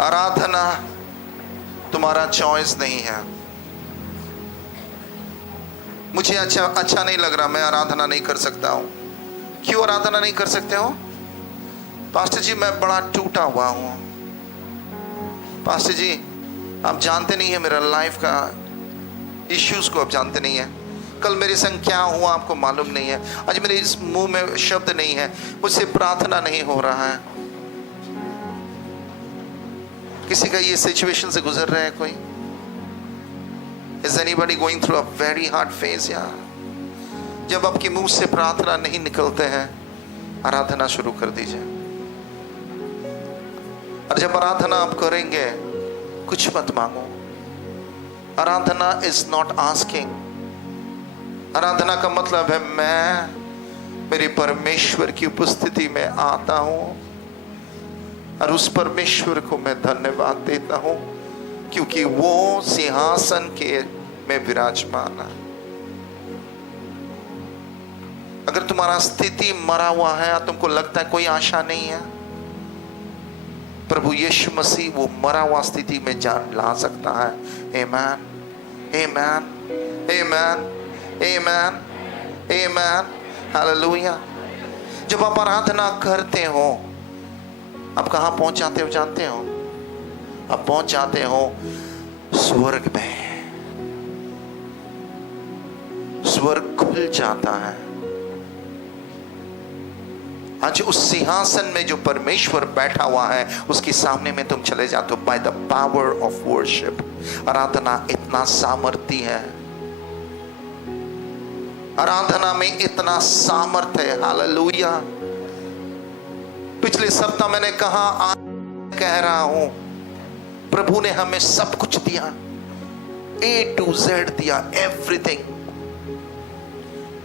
आराधना तुम्हारा चॉइस नहीं है। मुझे अच्छा नहीं लग रहा, मैं आराधना नहीं कर सकता हूं। क्यों आराधना नहीं कर सकते हो? पास्टर जी मैं बड़ा टूटा हुआ हूं। पास्टर जी आप जानते नहीं है मेरा लाइफ का इश्यूज को, आप जानते नहीं है। कल मेरे संग क्या हुआ आपको मालूम नहीं है। आज मेरे इस मुंह में शब्द नहीं है, मुझसे प्रार्थना नहीं हो रहा है। किसी का ये सिचुएशन से गुजर रहा है कोई? Is anybody going through a very hard phase? यार जब आपके मुंह से प्रार्थना नहीं निकलते हैं, आराधना शुरू कर दीजिए। और जब आराधना आप करेंगे, कुछ मत मांगो। आराधना इज नॉट आस्किंग। आराधना का मतलब है मैं मेरे परमेश्वर की उपस्थिति में आता हूं और उस परमेश्वर को मैं धन्यवाद देता हूं क्योंकि वो सिंहासन के में विराजमान है। अगर तुम्हारा स्थिति मरा हुआ है, तुमको लगता है कोई आशा नहीं है, प्रभु यीशु मसीह वो मरा हुआ स्थिति में जान ला सकता है। आमेन, आमेन, आमेन, आमेन, आमेन, हालेलुया। जब आप आराधना करते हो, आप कहां पहुंच जाते हो जानते हो? आप पहुंच जाते हो स्वर्ग में। स्वर्ग खुल जाता है। आज उस सिंहासन में जो परमेश्वर बैठा हुआ है, उसके सामने में तुम चले जाते हो। By the power of worship. आराधना इतना सामर्थ्य है, आराधना में इतना सामर्थ्य है। हालेलुया। पिछले सप्ताह मैंने कहा, आज कह रहा हूं, प्रभु ने हमें सब कुछ दिया, A to Z दिया, एवरीथिंग।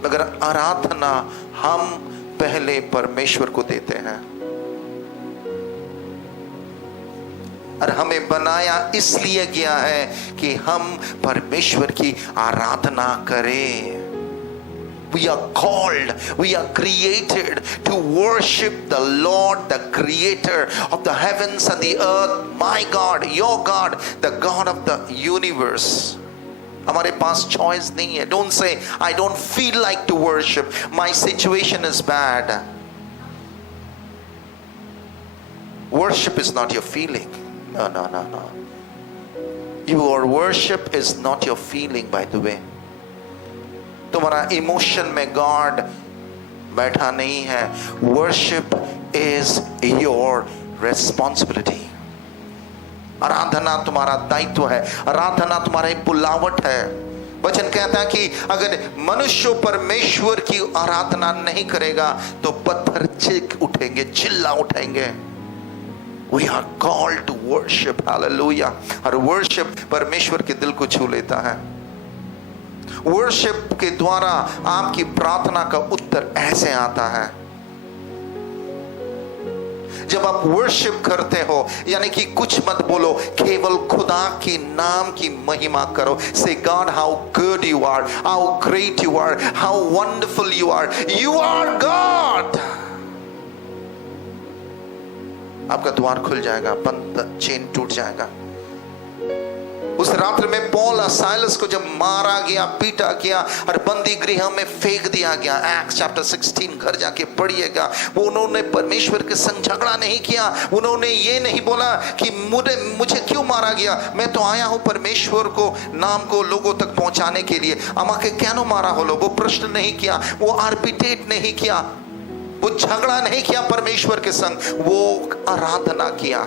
मगर आराधना हम पहले परमेश्वर को देते हैं। और हमें बनाया इसलिए गया है कि हम परमेश्वर की आराधना करें। We are called, we are created to worship the Lord, the creator of the heavens and the earth, my God, your God, the God of the universe. हमारे पास चॉइस नहीं है। Don't say I don't feel like to worship, my situation is bad. Worship is not your feeling. No, no, no, no. Your worship is not your feeling, by the way. तुम्हारा emotion में God बैठा नहीं है। Worship is your responsibility. आराधना तुम्हारा दायित्व है, आराधना तुम्हारी बुलावट है। वचन कहता है कि अगर मनुष्य परमेश्वर की आराधना नहीं करेगा तो पत्थर चीख उठेंगे, चिल्ला उठेंगे। We are called to worship, hallelujah। और वर्शिप परमेश्वर के दिल को छू लेता है। वर्शिप के द्वारा आपकी प्रार्थना का उत्तर ऐसे आता है। जब आप वर्शिप करते हो, यानी कि कुछ मत बोलो, केवल खुदा के नाम की महिमा करो। Say God how good you are, how great you are, how wonderful you are, you are God. आपका द्वार खुल जाएगा, बंद चेन टूट जाएगा। उस रात्रि में पौल और साइलस को जब मारा गया, पीटा गया और बंदी गृह में फेंक दिया गया, एक्ट्स चैप्टर 16 घर जाके पढ़िएगा। वो उन्होंने परमेश्वर के संग झगड़ा नहीं किया। उन्होंने ये नहीं बोला कि मुझे क्यों मारा गया, मैं तो आया हूं परमेश्वर को नाम को लोगों तक पहुंचाने के लिए, আমাকে কেন मारा हो लो। वो प्रश्न नहीं किया, वो आर्बिट्रेट नहीं किया, वो झगड़ा नहीं किया परमेश्वर के संग। वो आराधना किया,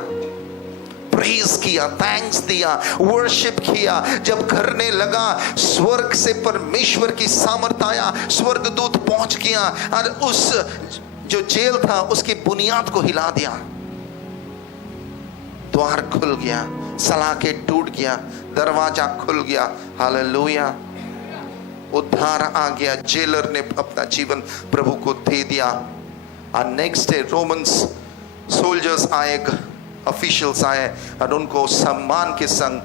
प्रेज किया, थैंक्स दिया, वर्शिप किया। जब करने लगा, स्वर्ग से परमेश्वर की सामर्थ आया, स्वर्गदूत पहुंच गया और उस जो जेल था उसकी बुनियाद को हिला दिया। द्वार खुल गया, सलाखे टूट गया, दरवाजा खुल गया। हालेलुया। उद्धार आ गया। जेलर ने अपना जीवन प्रभु को दे दिया। और नेक्स्ट डे रोमन्स सोल्जर्स आए, ऑफिशियल्स आए और उनको सम्मान के संग,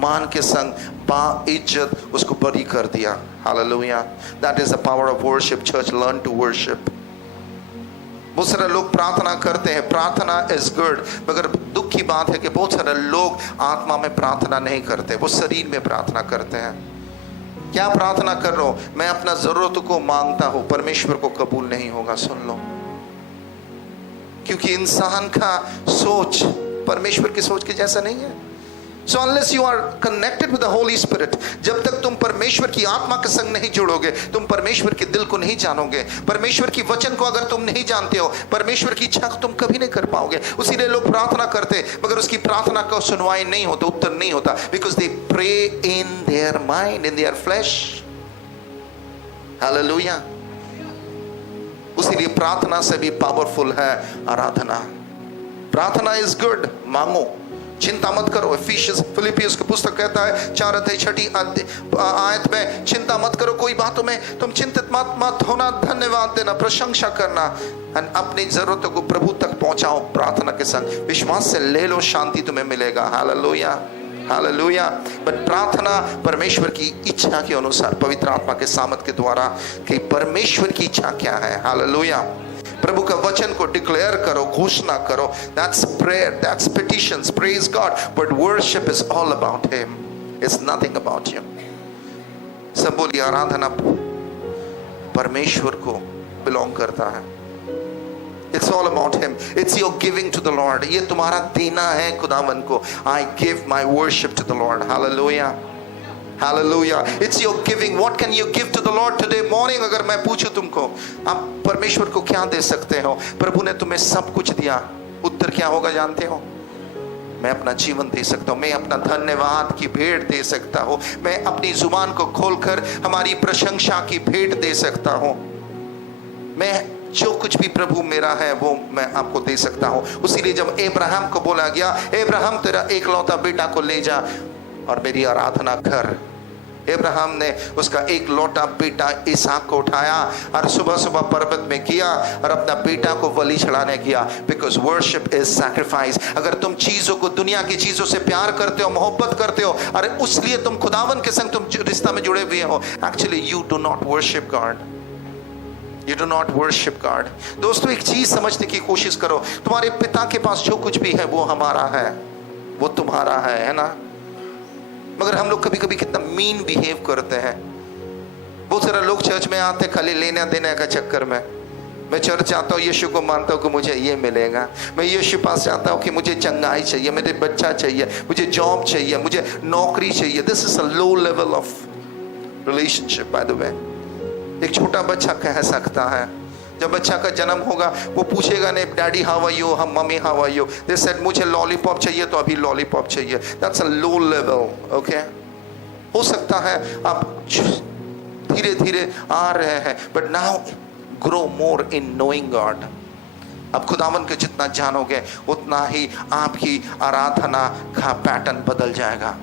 मान के संग, बाइज्जत उसको बरी कर दिया। Hallelujah. That is the power of worship. Church, learn to worship. बहुत सारे लोग प्रार्थना करते हैं, प्रार्थना इज गुड, मगर दुख की बात है कि बहुत सारे लोग आत्मा में प्रार्थना नहीं करते, वो शरीर में प्रार्थना करते हैं। क्या प्रार्थना कर रहे हो? मैं अपना जरूरत को मांगता हूं, परमेश्वर को कबूल नहीं होगा। सुन लो, क्योंकि इंसान का सोच परमेश्वर की सोच के जैसा नहीं है। So unless you are connected with the Holy Spirit, जब तक तुम परमेश्वर की आत्मा के संग नहीं जुड़ोगे, तुम परमेश्वर के दिल को नहीं जानोगे। परमेश्वर की वचन को अगर तुम नहीं जानते हो, परमेश्वर की इच्छा को तुम कभी नहीं कर पाओगे। उसीलिए लोग प्रार्थना करते मगर उसकी प्रार्थना का सुनवाई नहीं होता, उत्तर नहीं होता, because they pray in their mind, in their flesh. Hallelujah. उसीलिए प्रार्थना से भी पावरफुल है आराधना। प्रार्थना इज गुड, मांगो, चिंता मत करो। फिलिपियंस की पुस्तक कहता है 4:6 आयत में, चिंता मत करो कोई बातों में, तुम चिंतित मत होना, धन्यवाद देना, प्रशंसा करना, अपनी जरूरतों को प्रभु तक पहुंचाओ प्रार्थना के संग। विश्वास से ले लो, शांति तुम्हें मिलेगा। Hallelujah, hallelujah. बट प्रार्थना परमेश्वर की इच्छा के अनुसार, पवित्र आत्मा के सामर्थ के द्वारा, कि परमेश्वर की इच्छा क्या है। हालेलुया। प्रभु का वचन को डिक्लेयर करो, घोषणा करो। That's prayer, that's petitions, praise God. But worship is all about Him. It's nothing about you. सब बोलिए, आराधना परमेश्वर को बिलोंग करता है। It's all about Him. It's your giving to the Lord. ये तुम्हारा देना है खुदावन को। I give my worship to the Lord. Hallelujah. Hallelujah. It's your giving. What can you give to the Lord today morning? अगर मैं पूछूं तुमको, आप परमेश्वर को क्या दे सकते हो? प्रभु ने तुम्हें सब कुछ दिया, उत्तर क्या होगा जानते हो? मैं अपना जीवन दे सकता हूँ, मैं अपना धन्यवाद की भेंट दे सकता हूँ, मैं अपनी जुबान को खोलकर हमारी प्रशंसा की भेंट दे सकता हूँ। मैं जो कुछ भी प्रभु मेरा है वो मैं आपको दे सकता हूँ। उसीलिए जब अब्राहम को बोला गया, अब्राहम तेरा एकलौता बेटा को ले जा और मेरी आराधना कर, अब्राहम ने उसका एक लौटा बेटा इसहाक को उठाया और सुबह सुबह पर्वत में किया और अपना बेटा को बलि चढ़ाने किया। Because worship is sacrifice. अगर तुम चीजों को, दुनिया की चीजों से प्यार करते हो, मोहब्बत करते हो, और उसलिए तुम खुदावन के संग तुम रिश्ता में जुड़े हुए हो, actually you do not worship God. You do not worship God. दोस्तों, एक चीज समझने की कोशिश करो, तुम्हारे पिता के पास जो कुछ भी है वो हमारा है, वो तुम्हारा है ना? मगर हम लोग कभी कभी कितना मीन बिहेव करते हैं। बहुत सारे लोग चर्च में आते खाली लेने देने का चक्कर में। मैं चर्च आता हूँ, यीशु को मानता हूँ कि मुझे ये मिलेगा, मैं यीशु पास जाता हूँ कि मुझे चंगाई चाहिए, मुझे बच्चा चाहिए, मुझे जॉब चाहिए, मुझे नौकरी चाहिए। This is a low level of relationship by the way. एक छोटा बच्चा कह सकता है, जब बच्चा का जन्म होगा वो पूछेगा नहीं, डैडी हाउ आर यू, हम mummy how are you. They said मुझे लॉलीपॉप चाहिए तो अभी लॉलीपॉप चाहिए। That's a low level. Okay, हो सकता है आप धीरे धीरे आ रहे हैं, but now grow more in knowing God. अब खुदावन को जितना जानोगे उतना ही आपकी आराधना का पैटर्न बदल जाएगा।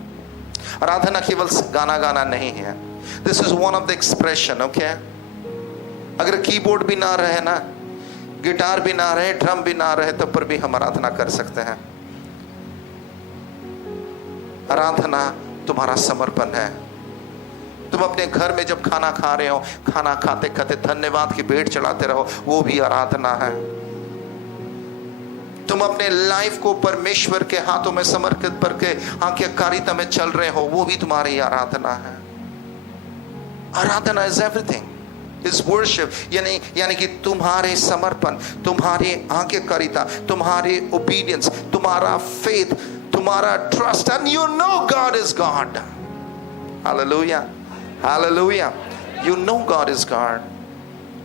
आराधना केवल गाना गाना नहीं है। This is one of the expression. Okay, अगर कीबोर्ड भी ना रहे ना, गिटार भी ना रहे, ड्रम भी ना रहे, तब पर भी हम आराधना कर सकते हैं। आराधना तुम्हारा समर्पण है। तुम अपने घर में जब खाना खा रहे हो, खाना खाते खाते धन्यवाद की भेंट चढ़ाते रहो, वो भी आराधना है। तुम अपने लाइफ को परमेश्वर के हाथों में समर्पित करके आज्ञाकारिता में चल रहे हो, वो भी तुम्हारी आराधना है। आराधना इज एवरीथिंग, इज वर्शिप। यानी कि तुम्हारे समर्पण, तुम्हारी आज्ञाकारिता, तुम्हारी ओबीडियंस, तुम्हारा फेथ, तुम्हारा trust, and you know God is God. Hallelujah, hallelujah. You know God is God,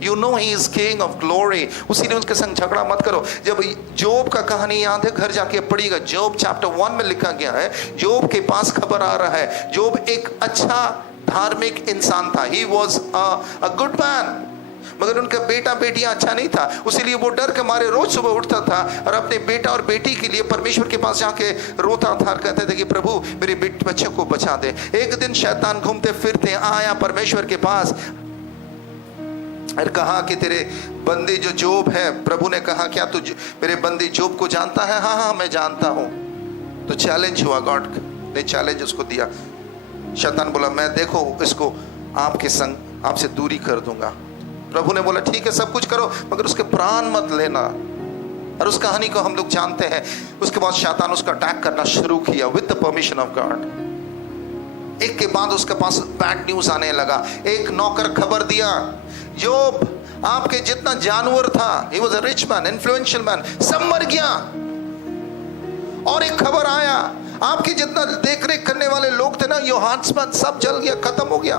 you know he is king of glory. उसीलिए उसके संग झगड़ा मत करो। जब जोब का कहानी याद है, घर जाके पढ़िएगा। जोब चैप्टर 1 में लिखा गया है, जोब के पास खबर आ रहा है, जोब एक अच्छा धार्मिक इंसान था। He was a good man, मगर उनका बेटा बेटियां अच्छा नहीं था। उसीलिए वो डर के मारे रोज सुबह उठता था और अपने बेटा और बेटी के लिए परमेश्वर के पास जाके रोता था, कहते थे कि प्रभु मेरे बच्चे को बचा दे। एक दिन शैतान घूमते फिरते आया परमेश्वर के पास और कहा कि तेरे बंदी जो जोब है, प्रभु ने कहा क्या तू मेरे बंदी जोब को जानता है? हाँ हाँ मैं जानता हूँ। तो चैलेंज हुआ, गॉड ने चैलेंज उसको दिया। शैतान बोला मैं देखो इसको आपके संग आपसे दूरी कर दूंगा, प्रभु ने बोला ठीक है सब कुछ करो मगर उसके प्राण मत लेना। और उस कहानी को हम लोग जानते हैं। उसके बाद शैतान उसका अटैक करना शुरू किया with the permission of God. एक के बाद उसके पास बैड न्यूज आने लगा। एक नौकर खबर दिया, जोब आपके जितना जानवर था, he was a rich man, influential man, सब मर गया। और एक खबर आया, आपके जितना देख रेख करने वाले लोग थे ना, यो हार्ट्समैन, सब जल गया, खत्म हो गया।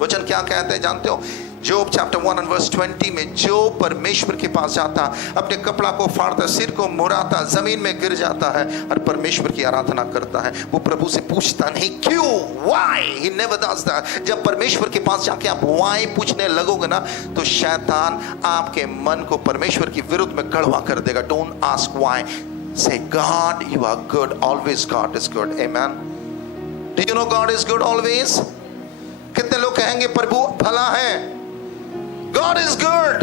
वचन क्या कहते हैं जानते हो? जोब चैप्टर 1 and verse 20 में जोब परमेश्वर के पास जाता, अपने कपड़ा को फाड़ता, सिर को मुड़ाता, जमीन में गिर जाता है और परमेश्वर की आराधना करता है। वो प्रभु से पूछता नहीं क्यों, why, he never does that। जब परमेश्वर के पास जाके आप why पूछने लगोगे ना तो शैतान आपके मन को परमेश्वर की विरुद्ध में कड़वा कर देगा। Don't ask why, say God you are good, always God is good, amen। Do you know God is good always? कितने लोग कहेंगे प्रभु भला है? God is good,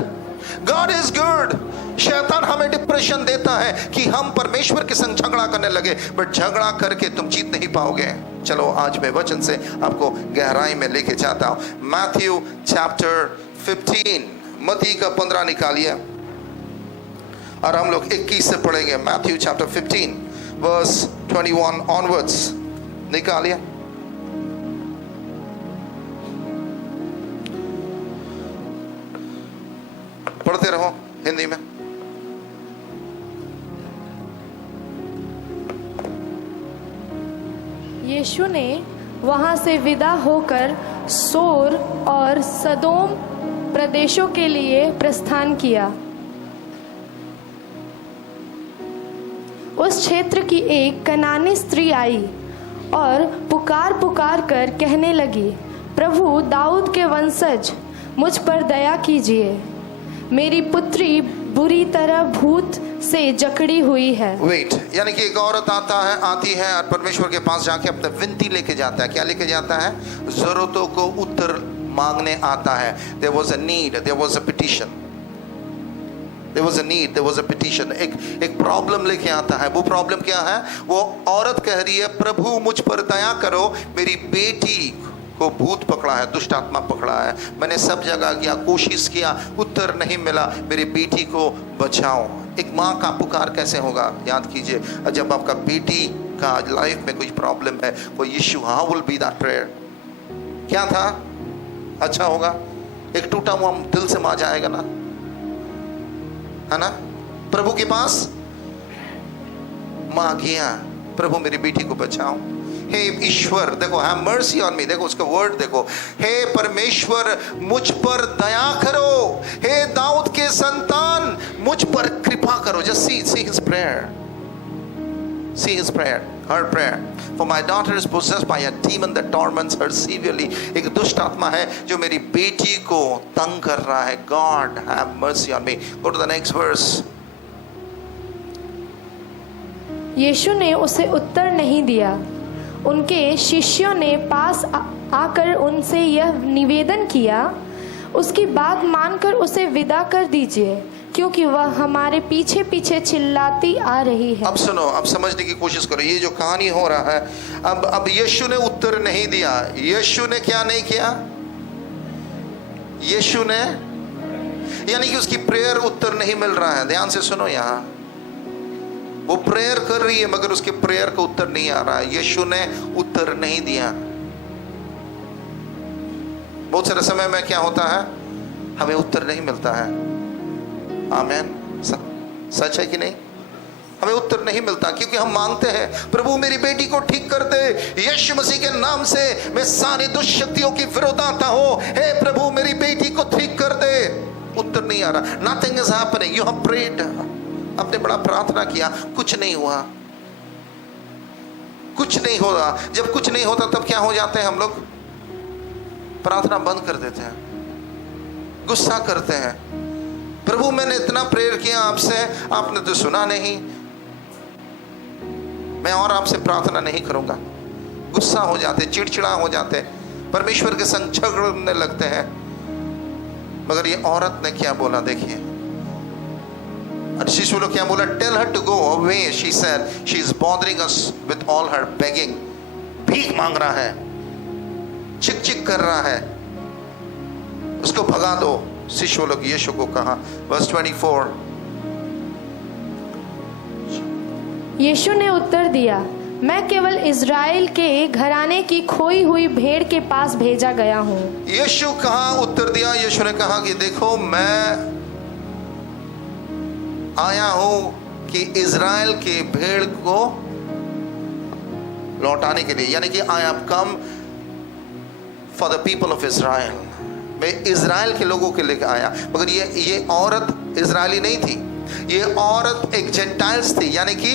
God is good। शैतान हमें डिप्रेशन देता है कि हम परमेश्वर के संग झगड़ा करने लगे, बट झगड़ा करके तुम जीत नहीं पाओगे। चलो आज मैं वचन से आपको गहराई में लेके जाता हूं। मैथ्यू चैप्टर 15, मत्ती का 15 निकालिए और हम लोग 21 से पढ़ेंगे। मैथ्यू चैप्टर 15 वर्स 21 ऑनवर्ड्स निकालिए। पढ़ते रहो हिंदी में। यीशु ने वहां से विदा होकर सोर और सदोम प्रदेशों के लिए प्रस्थान किया। उस क्षेत्र की एक कनानी स्त्री आई और पुकार पुकार कर कहने लगी, प्रभु दाऊद के वंशज, मुझ पर दया कीजिए, मेरी पुत्री बुरी तरह भूत से जकड़ी हुई है। वेट, यानी कि एक औरत आती है और परमेश्वर के पास जाके अपने विनती लेके जाता है। क्या लेके जाता है? जरूरतों को उत्तर मांगने आता है। There was a need, there was a petition, there was a need, there was a petition। एक प्रॉब्लम लेके आता है। वो प्रॉब्लम क्या है? वो औरत कह रही है, प्रभु मुझ पर दया करो, मेरी बेटी को भूत पकड़ा है, दुष्ट आत्मा पकड़ा है, मैंने सब जगह किया, कोशिश किया, उत्तर नहीं मिला, मेरी बेटी को बचाओ। एक माँ का पुकार कैसे होगा? याद कीजिए, जब आपका बेटी का लाइफ में कोई प्रॉब्लम है, कोई issue, how will be that prayer? क्या था? अच्छा होगा, एक टूटा हुआ दिल से मां जाएगा ना, है ना? प्रभु के पास मां गया, प्रभु मेरी बेटी को बचाओ। हे ईश्वर, देखो, हैव मर्सी ऑन मी, देखो उसका वर्ड देखो, हे परमेश्वर मुझ पर दया करो, हे दाऊद के संतान मुझ पर कृपा करो। Just see his prayer, see his prayer, her prayer। For my daughter is possessed by a demon that torments her severely। एक दुष्ट आत्मा है जो मेरी बेटी को तंग कर रहा है। God have mercy on me। Go to the next verse। यीशु ने उसे उत्तर नहीं दिया। उनके शिष्यों ने पास आकर उनसे यह निवेदन किया, उसकी बात मानकर उसे विदा कर दीजिए, क्योंकि वह हमारे पीछे पीछे चिल्लाती आ रही है। अब सुनो, अब समझने की कोशिश करो, ये जो कहानी हो रहा है, अब यीशु ने उत्तर नहीं दिया। यीशु ने क्या नहीं किया? यीशु ने, यानी कि उसकी प्रेयर उत्तर नहीं मिल रहा है। ध्यान से सुनो, यहाँ वो प्रेयर कर रही है मगर उसके प्रेयर का उत्तर नहीं आ रहा है। यीशु ने उत्तर नहीं दिया। बहुत सारे समय में क्या होता है, हमें उत्तर नहीं मिलता है। आमीन, सच है कि नहीं? हमें उत्तर नहीं मिलता क्योंकि हम मांगते हैं, प्रभु मेरी बेटी को ठीक कर दे, यीशु मसीह के नाम से मैं सारी दुष्ट शक्तियों की विरोध आता हूं, हे प्रभु मेरी बेटी को ठीक कर दे। उत्तर नहीं आ रहा। Nothing is happening. You have prayed, आपने बड़ा प्रार्थना किया, कुछ नहीं हुआ, कुछ नहीं हो रहा। जब कुछ नहीं होता तब क्या हो जाते हैं हम लोग? प्रार्थना बंद कर देते हैं, गुस्सा करते हैं। प्रभु मैंने इतना प्रेयर किया आपसे, आपने तो सुना नहीं, मैं और आपसे प्रार्थना नहीं करूंगा। गुस्सा हो जाते, चिड़चिड़ा हो जाते, परमेश्वर के संग झगड़ने लगते हैं। मगर ये औरत ने क्या बोला देखिए, शिशु लोग क्या बोला? Tell her to go away, she said, she is bothering us with all her begging. भीख मांग रहा है, चिक चिक कर रहा है। उसको भगा दो। शिष्यों लोग यीशु को कहा, वर्स 24, यीशु ने उत्तर दिया, मैं केवल इज़राइल के घराने की खोई हुई भेड़ के पास भेजा गया हूँ। यीशु कहा उत्तर दिया, यीशु ने कहा कि देखो मैं आया हूं कि इज़राइल के भेड़ को लौटाने के लिए, यानी कि I have come for the people of Israel. मैं इज़राइल के लोगों के लिए आया। मगर ये औरत इज़राइली नहीं थी, ये औरत एक जेंटाइल्स थी, यानी कि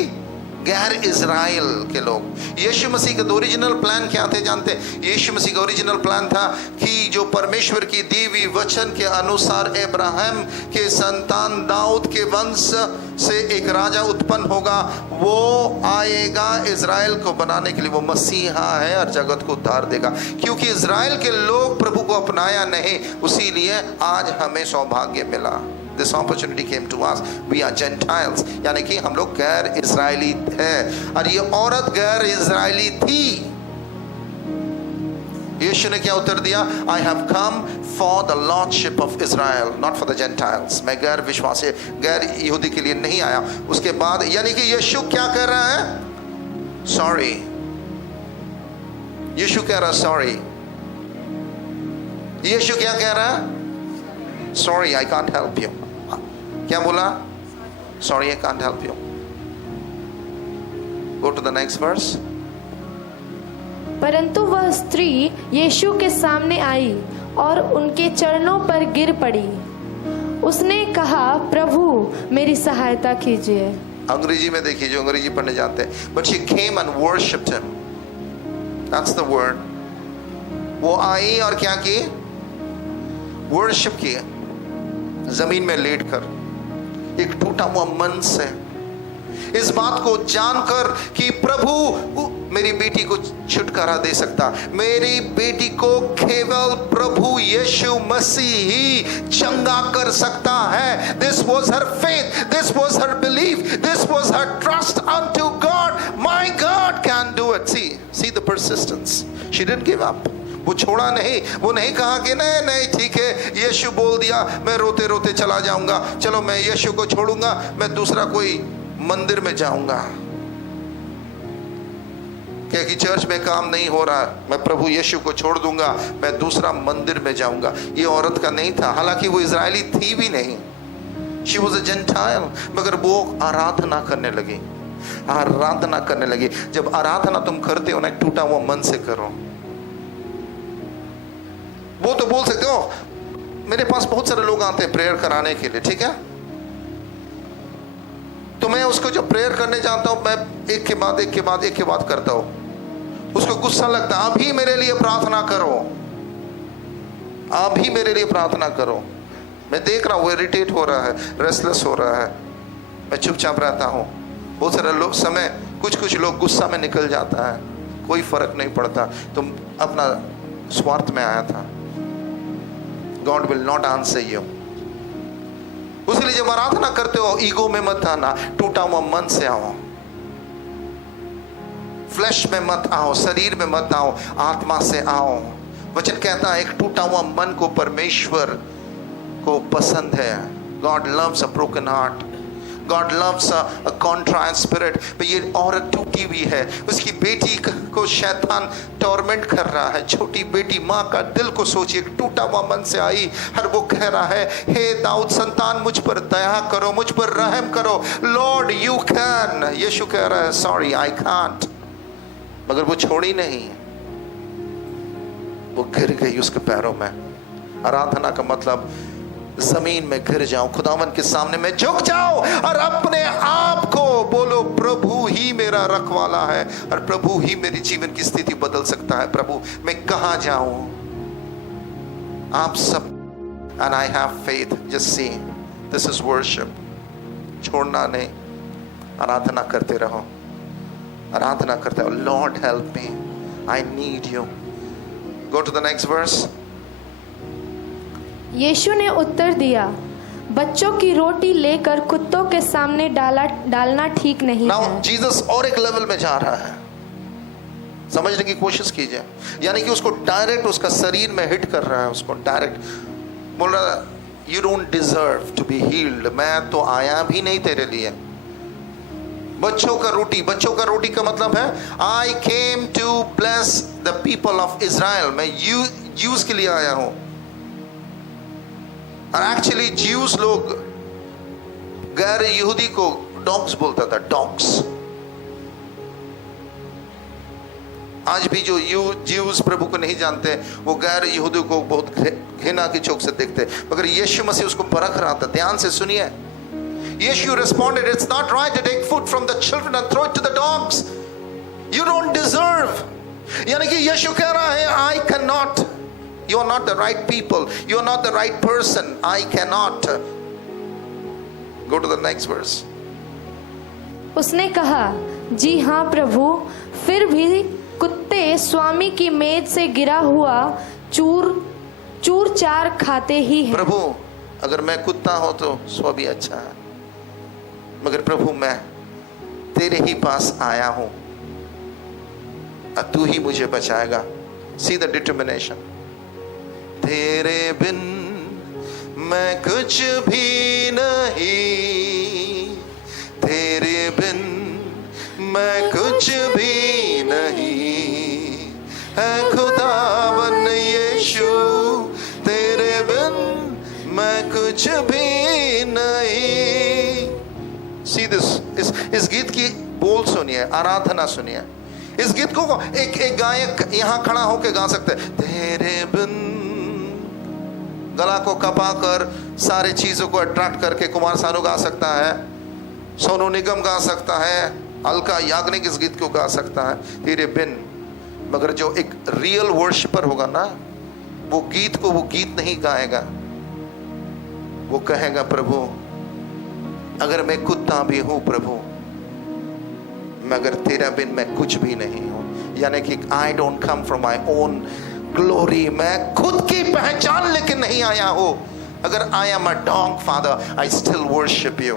गैर इज़राइल के लोग। यीशु मसीह का ओरिजिनल प्लान क्या थे जानते हैं? यीशु मसीह का ओरिजिनल प्लान था कि जो परमेश्वर की दी हुई वचन के अनुसार अब्राहम के संतान दाऊद के वंश से एक राजा उत्पन्न होगा, वो आएगा इज़राइल को बनाने के लिए। वो मसीहा है और जगत को उद्धार देगा। क्योंकि इज़राइल के लोग प्रभु को अपनाया नहीं, उसीलिए आज हमें सौभाग्य मिला। This opportunity came to us. We are Gentiles, यानी कि हम लोग गैर इज़राइली थे और ये औरत गैर इज़राइली थी। यीशु ने क्या उत्तर दिया? I have come for the lordship of Israel, not for the Gentiles. मैं गैर विश्वासी, गैर यहूदी के लिए नहीं आया। उसके बाद यानी कि यीशु क्या कह रहा है? Sorry. यीशु कह रहा sorry. यीशु क्या कह रहा है? Sorry, I can't help you. क्या बोला? Sorry, I can't help you. Go to the next verse. परंतु वह स्त्री यीशु के सामने आई और उनके चरणों पर गिर पड़ी। उसने कहा, प्रभु मेरी सहायता कीजिए। अंग्रेजी में देखिए, जो अंग्रेजी पढ़ने जानते हैं। But she came and worshipped him. That's the word. वो आई और क्या की? Worship की, जमीन में लेटकर, एक टूटा हुआ मन से, इस बात को जानकर कि प्रभु मेरी बेटी को छुटकारा दे सकता, मेरी बेटी को केवल प्रभु यीशु मसीह ही चंगा कर सकता है। This was her faith, this was her belief, this was her trust unto God. My God can do it. See the persistence. She didn't give up. वो छोड़ा नहीं, वो नहीं कहा कि नहीं नहीं ठीक है, यीशु बोल दिया, मैं रोते रोते चला जाऊंगा, चलो मैं यीशु को छोड़ूंगा, मैं दूसरा कोई मंदिर में जाऊंगा, क्या कि चर्च में काम नहीं हो रहा, मैं प्रभु यीशु को छोड़ दूंगा, मैं दूसरा मंदिर में जाऊंगा। ये औरत का नहीं था, हालांकि वो इजरायली थी भी नहीं, शी वॉज अ जेंटाइल, मगर वो आराधना करने लगी, आराधना करने लगी। जब आराधना तुम करते हो ना, एक टूटा हुआ मन से करो। वो तो बोल सकते हो, मेरे पास बहुत सारे लोग आते हैं प्रेयर कराने के लिए, ठीक है, तो मैं उसको जब प्रेयर करने जाता हूं, मैं एक के बाद एक के बाद एक के बाद करता हूं। उसको गुस्सा लगता है, अभी मेरे लिए प्रार्थना करो, अभी मेरे लिए प्रार्थना करो। मैं देख रहा हूं वो इरिटेट हो रहा है, रेस्टलेस हो रहा है, मैं चुपचाप रहता हूं। बहुत सारे लोग समय, कुछ लोग गुस्सा में निकल जाता है, कोई फर्क नहीं पड़ता, तुम अपना स्वार्थ में आया था। God will not answer you. उसलिए जब आराधना करते हो, ईगो में मत आना, टूटा हुआ मन से आओ, फ्लैश में मत आओ, शरीर में मत आओ, आत्मा से आओ। वचन कहता है एक टूटा हुआ मन को परमेश्वर को पसंद है। God loves a broken heart. God loves a contrite spirit. ये औरत टूटी हुई है, उसकी बेटी को शैतान टॉर्मेंट कर रहा है। छोटी बेटी, माँ का दिल को सोचिए, टूटा हुआ मन से आई और वो कह रहा है, हे दाऊद संतान, मुझ पर दया करो, मुझ पर रहम करो, लॉर्ड यू कैन। यीशु कह रहा है, सॉरी आई कांट, मगर वो छोड़ी नहीं, वो गिर गई उसके पैरों में। आराधना का मतलब जमीन में गिर जाओ, खुदावन के सामने में झुक जाओ और अपने आप को बोलो, प्रभु ही मेरा रखवाला है और प्रभु ही मेरी जीवन की स्थिति बदल सकता है। प्रभु मैं कहां जाऊं? आप सब, and I have faith, just see, this is worship. छोड़ना नहीं, आराधना करते रहो, आराधना करते रहो। Lord help me, I need you. Go to the next verse. यीशु ने उत्तर दिया, बच्चों की रोटी लेकर कुत्तों के सामने डालना ठीक नहीं Now, है। जीसस और एक लेवल में जा रहा है, समझने की कोशिश कीजिए। यानी कि उसको डायरेक्ट उसका शरीर में हिट कर रहा है, उसको डायरेक्ट बोल रहा you don't deserve to be healed, मैं तो आया भी नहीं तेरे लिए। बच्चों का रोटी का मतलब है I came to bless the people of Israel, मैं ज्यूज के लिए आया हूं। और एक्चुअली ज्यूज लोग गैर यहूदी को डॉग्स बोलता था, डॉग्स। आज भी जो ज्यूज प्रभु को नहीं जानते वो गैर यहूदी को बहुत घृणा की चोख से देखते, मगर यीशु मसीह उसको परख रहा था। ध्यान से सुनिए, Yeshua responded, it's not right to take food from the children and throw it to the dogs. You don't deserve. यानी कि यीशु कह रहा है I cannot. You are not the right people. You are not the right person. I cannot. Go to the next verse. उसने कहा, जी हाँ प्रभु, फिर भी कुत्ते स्वामी की मेज से गिरा हुआ चूर चार खाते ही हैं। प्रभु, अगर मैं कुत्ता हो तो सो भी अच्छा है, मगर प्रभु मैं तेरे ही पास आया हूं और तू ही मुझे बचाएगा। See the determination. तेरे बिन मैं कुछ भी नहीं, तेरे बिन मैं कुछ भी नहीं, है खुदावन यीशु तेरे बिन मैं कुछ भी नहीं। See this, इस गीत की बोल सुनिए, आराधना सुनिए। इस गीत को एक गायक यहां खड़ा होकर गा सकते हैं। तेरे बिन, गला को कपा कर सारे चीजों को अट्रैक्ट करके कुमार सानू गा सकता है, सोनू निगम गा सकता है, अलका याग्निक इस गीत को गा सकता है, तेरे बिन। मगर जो एक रियल वर्शिपर होगा ना, वो गीत को वो गीत नहीं गाएगा, वो कहेगा प्रभु अगर मैं कुत्ता भी हूं प्रभु, मगर तेरा बिन मैं कुछ भी नहीं हूं। यानी कि I don't come from my own glory, मैं खुद की पहचान लेके नहीं आया हूं। अगर I am a dog father, I still worship you,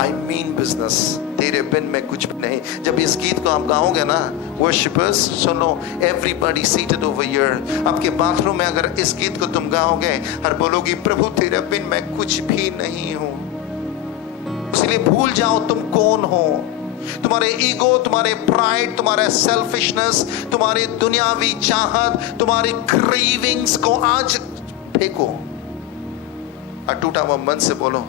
I mean business. तेरे बिन मैं कुछ भी नहीं। जब इस गीत को आप गाओगे ना वर्शिपर्स, सुनो, एवरीबॉडी सीटेड ओवर हियर, आपके बाथरूम में अगर इस गीत को तुम गाओगे और बोलोगी प्रभु तेरे बिन मैं कुछ भी नहीं हूं, इसलिए भूल जाओ तुम कौन हो। तुम्हारे ईगो, तुम्हारे प्राइड, तुम्हारे सेल्फिशनेस, तुम्हारी दुनियावी चाहत, तुम्हारी क्रेविंग्स को आज फेंको और टूटा हुआ मन से बोलो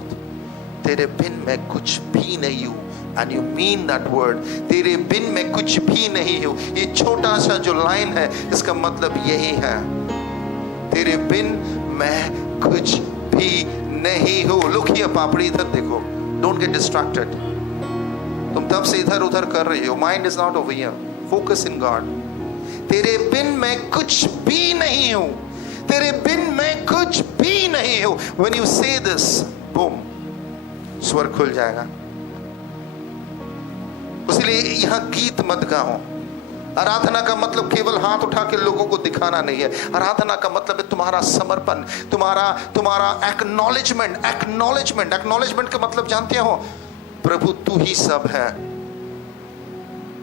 तेरे बिन मैं कुछ भी नहीं हूं। And you mean that word, तेरे बिन मैं कुछ भी नहीं हूं। ये छोटा सा जो लाइन है इसका मतलब यही है, तेरे बिन मैं कुछ भी नहीं हूं। लुक हियर, पापड़ी इधर देखो, डोंट गेट डिस्ट्रैक्टेड। तुम तब से इधर उधर कर रही हो, mind is not over here, focus in God. तेरे बिन मैं कुछ भी नहीं हूं, तेरे बिन मैं कुछ भी नहीं हूं। When you say this, boom, स्वर खुल जाएगा। इसलिए यहां गीत मत गाओ। आराधना का मतलब केवल हाथ उठा के लोगों को दिखाना नहीं है। आराधना का मतलब है तुम्हारा समर्पण, तुम्हारा एक्नॉलेजमेंट का मतलब जानते हो, प्रभु तू ही सब है,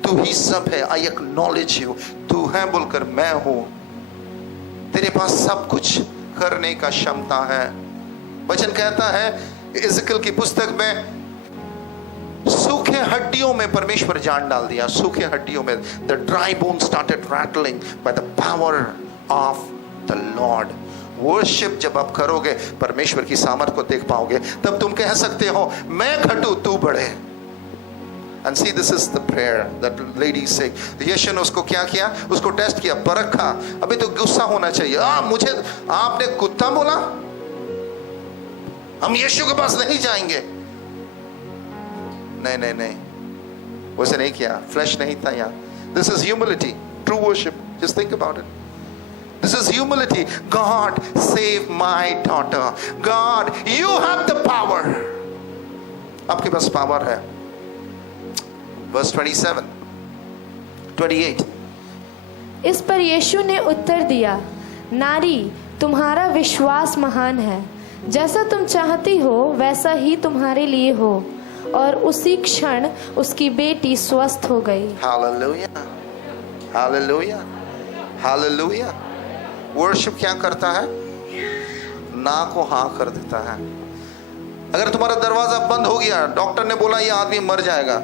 तू ही सब है। आई एक्नॉलेज यू, तू है बोलकर मैं हूं। तेरे पास सब कुछ करने का क्षमता है। वचन कहता है इज़ेकियल की पुस्तक में, सूखे हड्डियों में परमेश्वर जान डाल दिया। सूखे हड्डियों में, the dry bones started rattling by the power of the Lord। Worship जब आप करोगे, परमेश्वर की सामर्थ को देख पाओगे, तब तुम कह सकते हो मैं घटूं तू बढ़े। And see, this is the prayer that lady said. यीशु ने उसको क्या किया? उसको टेस्ट किया, परखा। अभी तो गुस्सा होना चाहिए। मुझे आपने कुत्ता बोला, हम यीशु के पास नहीं जाएंगे। नहीं, वैसे नहीं किया, फ्लैश नहीं था यहाँ। This is humility, true worship. Just think about it. This is humility. God, save my daughter. God, you have the power. आपके पास पावर है। Verse 27, 28. इस पर यीशु ने उत्तर दिया, नारी, तुम्हारा विश्वास महान है, जैसा तुम चाहती हो वैसा ही तुम्हारे लिए हो। और उसी क्षण उसकी बेटी स्वस्थ हो गई। Hallelujah, hallelujah, hallelujah. वर्शिप क्या करता है? ना को हाँ कर देता है। अगर तुम्हारा दरवाजा बंद हो गया, डॉक्टर ने बोला ये आदमी मर जाएगा,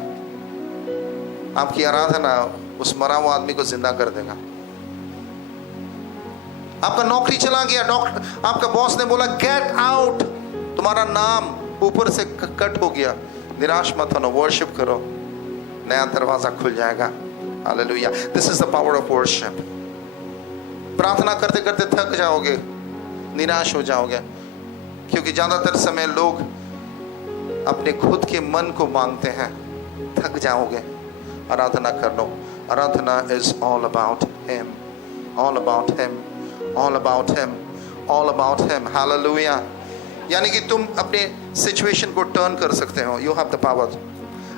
आपकी आराधना उस मरा हुआ आदमी को जिंदा कर देगा। आपका नौकरी चला गया, डॉक्टर आपका बॉस ने बोला गेट आउट, तुम्हारा नाम ऊपर से कट हो गया, निराश मत होना, वर्शिप करो, नया दरवाजा खुल जाएगा। Hallelujah. This is the power of worship. प्रार्थना करते करते थक जाओगे, निराश हो जाओगे, क्योंकि ज्यादातर समय लोग अपने खुद के मन को मांगते हैं। थक जाओगे, आराधना कर लो। आराधना is all about him, all about him, all about him, all about him. Hallelujah. यानी कि तुम अपने सिचुएशन को टर्न कर सकते हो। You have the power.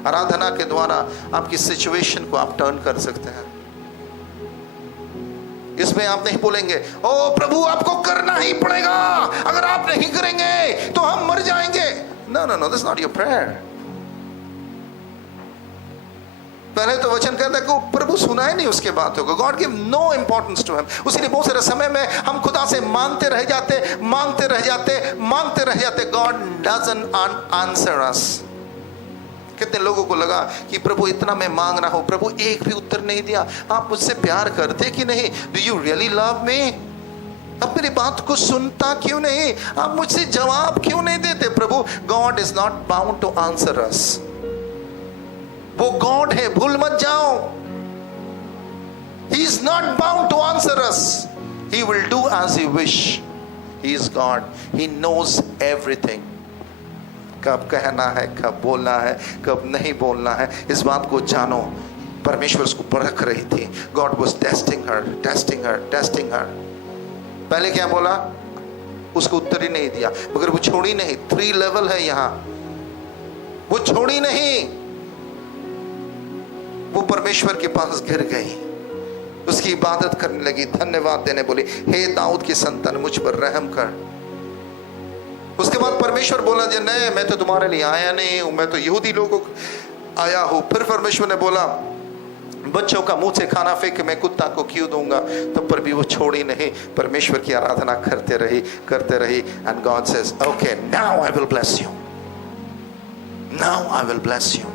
आराधना के द्वारा आपकी सिचुएशन को आप टर्न कर सकते हैं। इसमें आप नहीं बोलेंगे ओ प्रभु आपको करना ही पड़ेगा, अगर आप नहीं करेंगे तो हम मर जाएंगे। No no no, this not your prayer. पहले तो वचन कहता है कि प्रभु सुना ही नहीं उसके बातों को। God give no importance to him. उसीलिए बहुत सारे समय में हम खुदा से मांगते रह जाते, मांगते रह जाते, मांगते रह जाते। गॉड डजंट आंसर अस। कितने लोगों को लगा कि प्रभु इतना मैं मांग रहा हूं, प्रभु एक भी उत्तर नहीं दिया। आप मुझसे प्यार करते कि नहीं? Do you really love me? अब मेरी बात को सुनता क्यों नहीं? आप मुझसे जवाब क्यों नहीं देते? प्रभु, God is not bound to answer us. वो गॉड है, भूल मत जाओ। He is not bound to answer us. He will do as he wish. He is God, he knows everything. कब कहना है, कब बोलना है, कब नहीं बोलना है, इस बात को जानो। परमेश्वर उसको परख रही थी। God was testing her, testing her, testing her. पहले क्या बोला? उसको उत्तर ही नहीं दिया, मगर वो छोड़ी नहीं। 3 लेवल है यहां। वो छोड़ी नहीं, वो परमेश्वर के पास गिर गई, उसकी इबादत करने लगी, धन्यवाद देने बोली, हे दाऊद की संतान मुझ पर रहम कर। उसके बाद परमेश्वर बोला जी नहीं, मैं तो तुम्हारे लिए आया नहीं हूं, मैं तो यहूदी लोगों को आया हूं। फिर परमेश्वर ने बोला बच्चों का मुंह से खाना फेंक के मैं कुत्ता को क्यों दूंगा? तब पर भी वो छोड़ी नहीं, परमेश्वर की आराधना करते रही, करते रही। And God says okay now I will bless you, now I will bless you,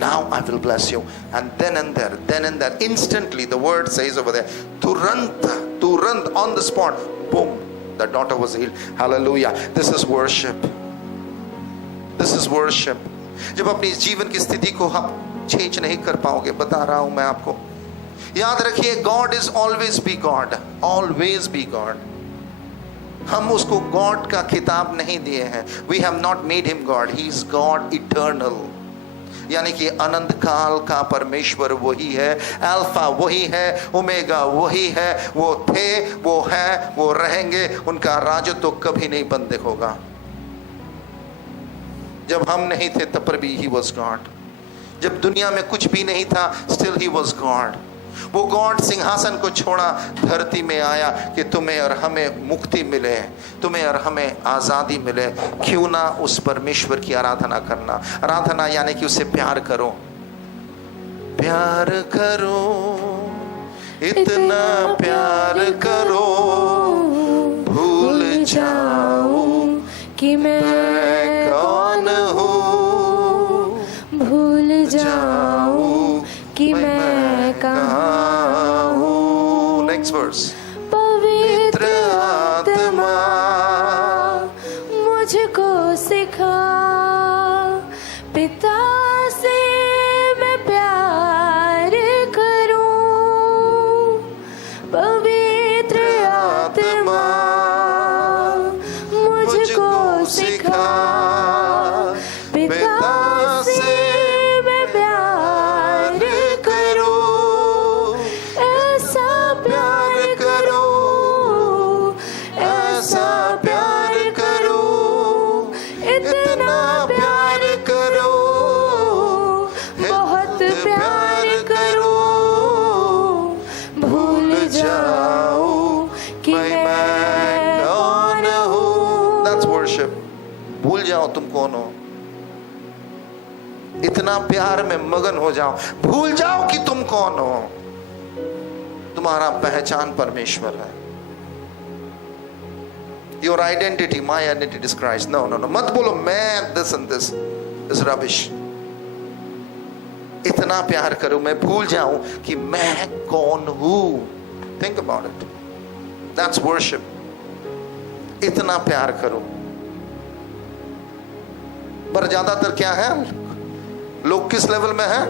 now I will bless you. And then and there, instantly the word says over there, turant, on the spot, boom, the daughter was healed. Hallelujah. This is worship. This is worship. जब अपनी जीवन की स्थिति को आप change नहीं कर पाओगे, बता रहा हूं मैं आपको, याद रखिए God is always be God, always be God. हम उसको गॉड का खिताब नहीं दिए हैं। We have not made him God. He is God eternal. यानी कि अनंत काल का परमेश्वर वही है, अल्फा वही है, ओमेगा वही है। वो थे, वो है, वो रहेंगे। उनका राजत्व तो कभी नहीं बंद होगा। जब हम नहीं थे तब पर भी ही वॉज गॉड। जब दुनिया में कुछ भी नहीं था, स्टिल ही वॉज गॉड। वो गॉड सिंहासन को छोड़ा, धरती में आया कि तुम्हें और हमें मुक्ति मिले, तुम्हें और हमें आजादी मिले। क्यों ना उस परमेश्वर की आराधना करना। आराधना यानी कि उसे प्यार करो, प्यार करो, इतना प्यार करो, भूल जाओ कि मैं कौन हूँ, भूल जाऊं कि मैं कहाँ हूँ। Next verse. पवित्र आत्मा मुझको सिखा, पिता से मैं प्यार करूं। पवित्र आत्मा मुझको सिखा, पिता से मैं प्यार करूं। ऐसा प्यार करूं, ऐसा प्यार करूं, इतना प्यार करूं, बहुत प्यार करूं, भूल जाऊं कि मैं कौन हूं। That's worship. भूल जाओ तुम कौन हो, इतना प्यार में मगन हो जाओ, भूल जाओ कि तुम कौन हो। तुम्हारा पहचान परमेश्वर है। Your identity, my identity is Christ. No no no, मत बोलो मैं this and this is rubbish. इतना प्यार करो मैं भूल जाऊं कि मैं कौन हूं। Think about it, that's worship. इतना प्यार करो। पर ज्यादातर क्या है, लोग किस लेवल में है?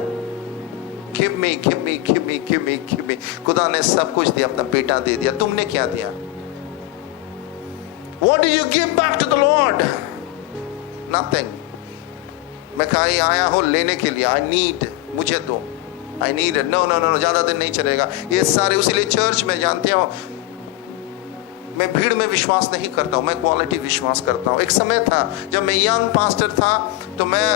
Give me give me give me give me give me. खुदा ने सब कुछ दिया, अपना बेटा दे दिया, तुमने क्या दिया? What did you give back to the Lord? Nothing. मैं कहीं आया हूं लेने के लिए, I need, मुझे दो, I need it. No no no no, ज्यादा दिन नहीं चलेगा ये सारे। उसीलिए चर्च में जानते हो मैं भीड़ में विश्वास नहीं करता हूं, मैं क्वालिटी विश्वास करता हूं। एक समय था जब मैं यंग पास्टर था तो मैं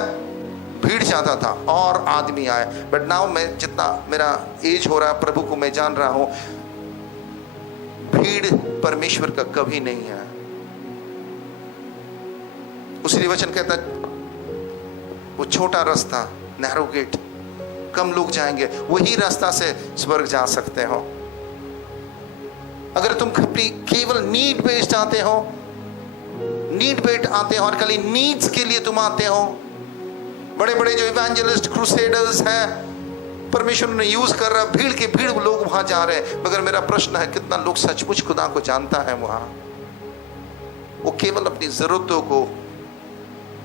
भीड़ जाता था और आदमी आए, बट नाउ मैं जितना मेरा एज हो रहा है, प्रभु को मैं जान रहा हूं, भीड़ परमेश्वर का कभी नहीं है। उसी वचन कहता है वो छोटा रास्ता, नैरो गेट, कम लोग जाएंगे, वही रास्ता से स्वर्ग जा सकते हो। अगर तुम केवल नीड बेस्ड आते हो, नीड बेस्ड आते हो और खाली नीड्स के लिए तुम आते हो, बड़े बड़े जो इवेंजलिस्ट क्रूसेडर्स हैं परमेश्वर ने यूज कर रहा, भीड़ के भीड़ लोग वहां जा रहे हैं। मगर मेरा प्रश्न है कितना लोग सचमुच खुदा को जानता है वहां? वो केवल अपनी जरूरतों को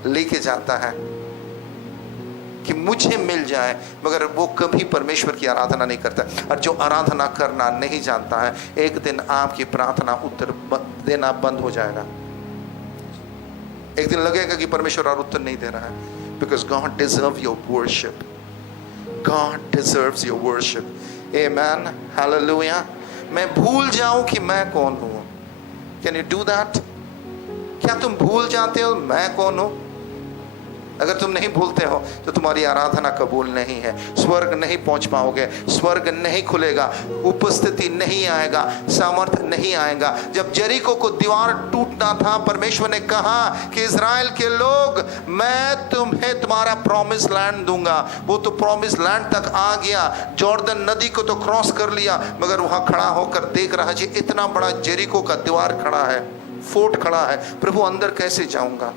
लेके जाता है कि मुझे मिल जाए, मगर वो कभी परमेश्वर की आराधना नहीं करता। और जो आराधना करना नहीं जानता है, एक दिन आपकी प्रार्थना उत्तर देना बंद हो जाएगा। एक दिन लगेगा कि परमेश्वर और उत्तर नहीं दे रहा है। Because God deserves your worship. God deserves your worship. Amen. Hallelujah. मैं भूल जाऊं कि मैं कौन हूं। Can you do that? क्या तुम भूल जाते हो मैं कौन हूं? अगर तुम नहीं भूलते हो तो तुम्हारी आराधना कबूल नहीं है, स्वर्ग नहीं पहुंच पाओगे, स्वर्ग नहीं खुलेगा, उपस्थिति नहीं आएगा, सामर्थ नहीं आएगा। जब जरीको को दीवार टूटना था, परमेश्वर ने कहा कि इज़राइल के लोग मैं तुम्हें तुम्हारा प्रॉमिस लैंड दूंगा। वो तो प्रॉमिस लैंड तक आ गया, जॉर्डन नदी को तो क्रॉस कर लिया, मगर वहां खड़ा होकर देख रहा जी इतना बड़ा जरीको का दीवार खड़ा है, फोर्ट खड़ा है, प्रभु अंदर कैसे जाऊंगा,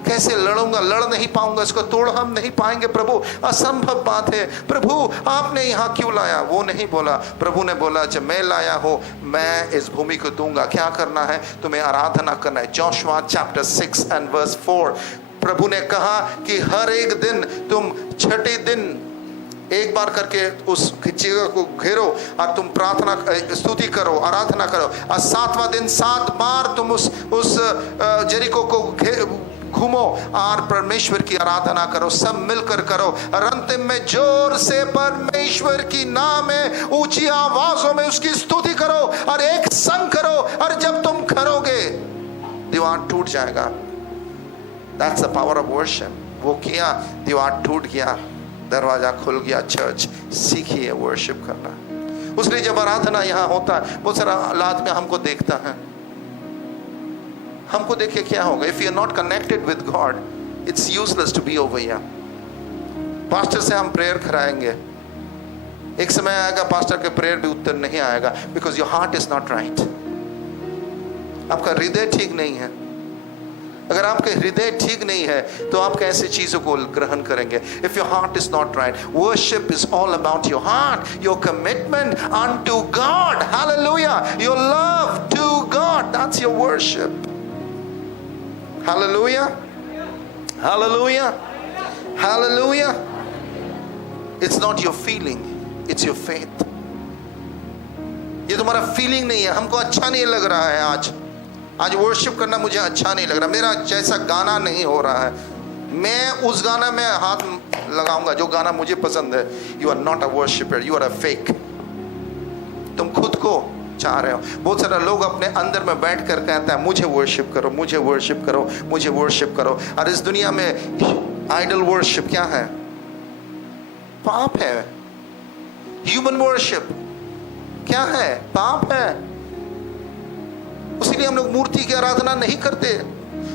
कैसे लड़ूंगा, लड़ नहीं पाऊंगा, इसको तोड़ हम नहीं पाएंगे प्रभु, असंभव बात है। प्रभु आपने यहाँ क्यों लाया? वो नहीं बोला, प्रभु ने बोला जब मैं लाया हूं मैं इस भूमि को दूंगा। क्या करना है? तुम्हें आराधना करना है। जोशुआ चैप्टर 6 and verse 4 प्रभु ने कहा कि हर एक दिन तुम छठे दिन एक बार करके उस जगह को घेरो और तुम प्रार्थना स्तुति करो, आराधना करो। और सातवां दिन 7 बार तुम उस जरीको को घूमो और परमेश्वर की आराधना करो, सब मिलकर करो। और अंतिम में जोर से परमेश्वर की नाम में ऊंची आवाजों में उसकी स्तुति करो और एक संग करो। और जब तुम करोगे दीवार टूट जाएगा। That's the power of worship. वो किया, दीवार टूट गया, दरवाजा खुल गया। चर्च सीखिए वर्शिप करना। उसने जब आराधना यहाँ होता है, बहुत सारा हालात में हमको देखता है, हमको देखिए क्या होगा। If you are not connected with God, it's useless to be over here. Pastor से हम प्रेयर कराएंगे, एक समय आएगा पास्टर के प्रेयर भी उत्तर नहीं आएगा, because your heart is not right. आपका हृदय ठीक नहीं है। अगर आपका हृदय ठीक नहीं है तो आप कैसे चीजों को ग्रहण करेंगे? If your heart is not right, worship is all about your heart, your commitment unto God, hallelujah, your love to God, that's your worship. Hallelujah, hallelujah, hallelujah. It's not your feeling, it's your faith. ये तुम्हारा feeling नहीं है, हमको अच्छा नहीं लग रहा है आज वर्शिप करना मुझे अच्छा नहीं लग रहा, मेरा जैसा गाना नहीं हो रहा है, मैं उस गाना में हाथ लगाऊंगा जो गाना मुझे पसंद है। You are not a worshipper, you are a fake. तुम खुद को चाह रहे हो। बहुत सारे लोग अपने अंदर में बैठ कर कहता है मुझे वर्शिप करो, मुझे वर्शिप करो, मुझे वर्शिप करो। और इस दुनिया में आइडल वर्शिप क्या है? पाप है। ह्यूमन वर्शिप क्या है? पाप है। उसीलिए हम लोग मूर्ति की आराधना नहीं करते,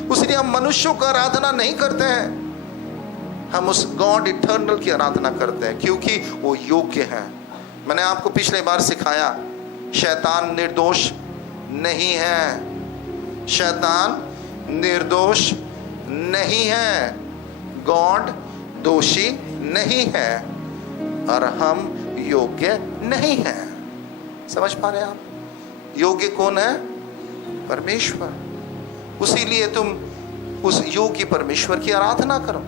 उसीलिए हम मनुष्यों का आराधना नहीं करते हैं। हम उस गॉड इटर्नल की आराधना करते हैं क्योंकि वो योग्य है। मैंने आपको पिछले बार सिखाया, शैतान निर्दोष नहीं है, शैतान निर्दोष नहीं है, गॉड दोषी नहीं है, और हम योग्य नहीं हैं। समझ पा रहे हैं आप? योग्य कौन है? परमेश्वर। उसीलिए तुम उस योग्य परमेश्वर की आराधना करो।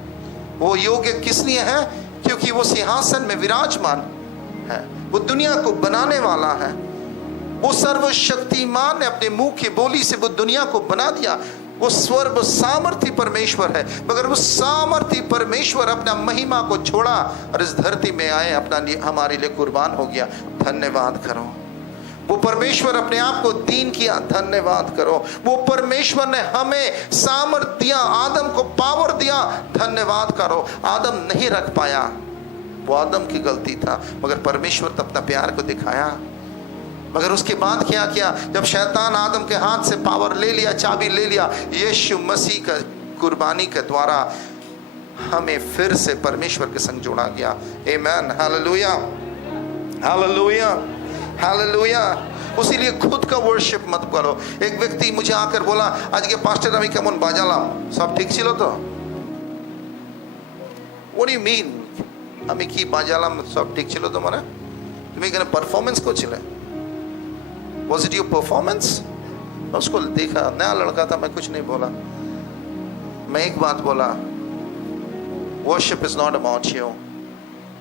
वो योग्य किस लिए है? क्योंकि वो सिंहासन में विराजमान है, वो दुनिया को बनाने वाला है, वो सर्वशक्तिमान ने अपने मुंह की बोली से वो दुनिया को बना दिया। वो सर्व सामर्थी परमेश्वर है, मगर वो सामर्थी परमेश्वर अपना महिमा को छोड़ा और इस धरती में आए, अपना हमारे लिए कुर्बान हो गया। धन्यवाद करो। वो परमेश्वर अपने आप को दीन किया, धन्यवाद करो। वो परमेश्वर ने हमें सामर्थ दिया, आदम को पावर दिया, धन्यवाद करो। आदम नहीं रख पाया, वो आदम की गलती था, मगर परमेश्वर ने अपना प्यार को दिखाया। मगर उसके बाद क्या किया? जब शैतान आदम के हाथ से पावर ले लिया, चाबी ले लिया, यीशु मसीह का कुर्बानी के द्वारा हमें फिर से परमेश्वर के संग जोड़ा गया। आमीन, हालेलुया, हालेलुया, हालेलुया। उसीलिए खुद का वर्शिप मत करो। एक व्यक्ति मुझे आकर बोला, आज के पास्टर আমি কেমন বাজালাম, সব ঠিক ছিল তো? What do you mean? আমি কি বাজালাম সব ঠিক ছিল তো? মানে তুমি এখানে পারফরম্যান্স করছিলে? Was it your performance? मैं उसको देखा, नया लड़का था, मैं कुछ नहीं बोला। मैं एक बात बोला, worship is not about you,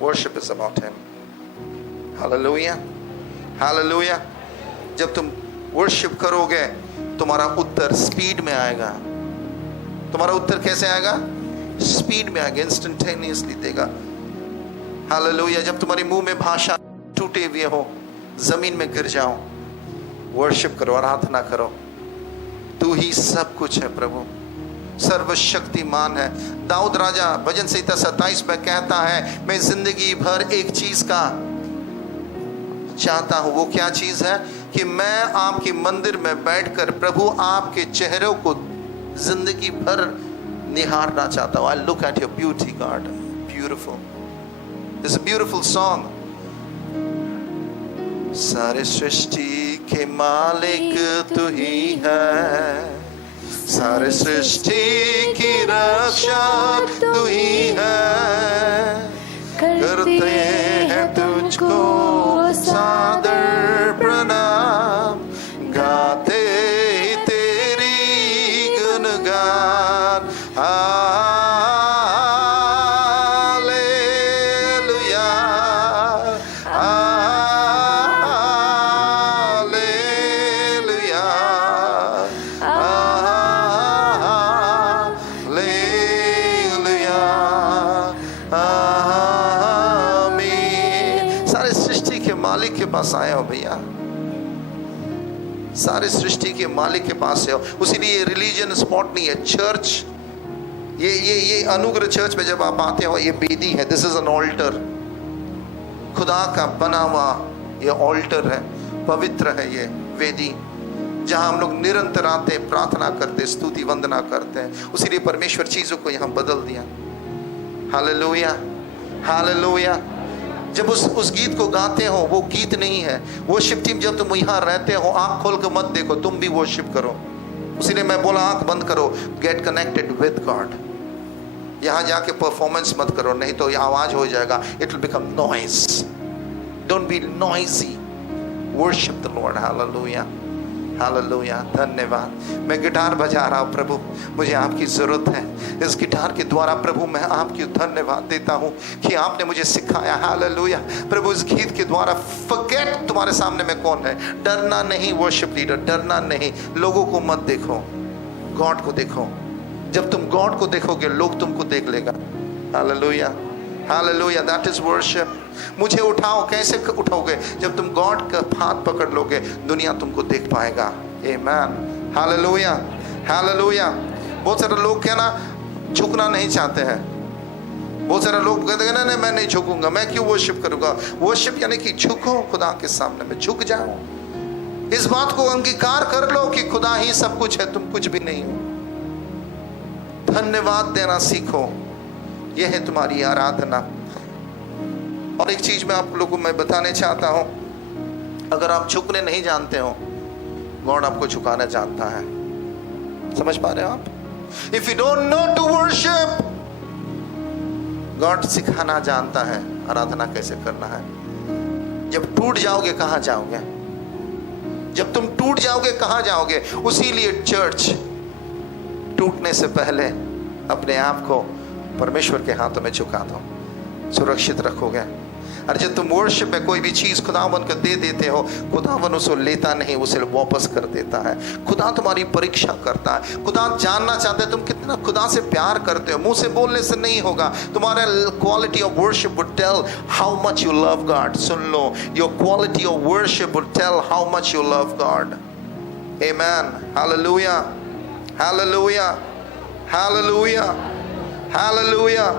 worship is about him. Hallelujah, hallelujah. जब तुम worship करोगे, तुम्हारा उत्तर स्पीड में आएगा। तुम्हारा उत्तर कैसे आएगा? स्पीड में आएगा, इंस्टेंटेनियसली देगा। हालेलुया। जब तुम्हारे मुंह में भाषा टूटे हुए हो, जमीन में गिर जाओ, वर्शिप करो, आराधना करो। तू ही सब कुछ है प्रभु, सर्वशक्तिमान है। दाऊद राजा भजन संहिता 27 में कहता है, मैं जिंदगी भर एक चीज का चाहता हूं। वो क्या चीज है? कि मैं आपके मंदिर में बैठकर प्रभु आपके चेहरों को जिंदगी भर निहारना चाहता हूं। I look at your beauty God, beautiful. This beautiful song. सारे सृष्टि के मालिक तू ही है, सारे सृष्टि की रक्षा तू ही है। करते हैं तुझको सादर प्रणाम, गाते तेरी गुणगान। मालिक के पास आए हो भैया, सारे सृष्टि के मालिक के पास हो। उसीलिए रिलीजन स्पॉट नहीं है, चर्च। ये अनुग्रह चर्च में जब आप आते हो, ये वेदी है। दिस इज एन ऑल्टर, खुदा का बना हुआ ये ऑल्टर है, पवित्र है ये वेदी, जहां हम लोग निरंतर आते, प्रार्थना करते, स्तुति वंदना करते हैं। उसीलिए परमेश्वर चीजों को यहां बदल दिया। Hallelujah, hallelujah. जब उस गीत को गाते हो, वो गीत नहीं है। वर्शिप टीम जब तुम यहाँ रहते हो, आंख खोल के मत देखो, तुम भी वर्शिप करो। उसीलिए मैं बोला आंख बंद करो, गेट कनेक्टेड विद गॉड। यहाँ जाके परफॉर्मेंस मत करो, नहीं तो ये आवाज हो जाएगा, it will become noise. Don't be noisy, worship the Lord. Hallelujah, hallelujah. धन्यवाद। मैं गिटार बजा रहा हूँ प्रभु, मुझे आपकी ज़रूरत है। इस गिटार के द्वारा प्रभु मैं आपकी धन्यवाद देता हूँ कि आपने मुझे सिखाया। हालेलुया प्रभु, इस गीत के द्वारा फॉरगेट तुम्हारे सामने में कौन है। डरना नहीं वर्शिप लीडर, डरना नहीं। लोगों को मत देखो, गॉड को देखो। जब तुम गॉड को देखोगे, लोग तुमको देख लेगा। Hallelujah, hallelujah. That is worship. मुझे उठाओ, कैसे उठाओगे? जब तुम गॉड का हाथ पकड़ लोगे, दुनिया तुमको देख पाएगा। आमीन, हालेलुया, हालेलुया। बहुत सारे लोग क्या ना, झुकना नहीं चाहते हैं। बहुत सारे लोग कहते हैं ना, नहीं मैं नहीं झुकूंगा, मैं क्यों वर्शिप करूंगा। वर्शिप यानी कि झुको, खुदा के सामने में झुक जाओ। इस बात को अंगीकार कर लो कि खुदा ही सब कुछ है, तुम कुछ भी नहीं हो। धन्यवाद देना सीखो, यह है तुम्हारी आराधना। और एक चीज मैं आप लोगों को मैं बताने चाहता हूं, अगर आप झुकने नहीं जानते हो, गॉड आपको झुकाना जानता है। समझ पा रहे हो आप? If you don't know to worship, God सिखाना जानता है आराधना कैसे करना है। जब टूट जाओगे कहां जाओगे? जब तुम टूट जाओगे कहां जाओगे? उसीलिए चर्च, टूटने से पहले अपने आप को परमेश्वर के हाथों में झुका दो, सुरक्षित रखोगे। और जब तुम वर्शिप में कोई भी चीज खुदावन को दे देते हो, खुदावन उसे लेता नहीं, उसे वापस कर देता है। खुदा तुम्हारी परीक्षा करता है। खुदा जानना चाहते हैं तुम कितना खुदा से प्यार करते हो। मुंह से बोलने से नहीं होगा, तुम्हारा quality of worship would tell how much you love God. सुन लो, your quality of worship would tell how much you love God. Amen, hallelujah, hallelujah, hallelujah, hallelujah.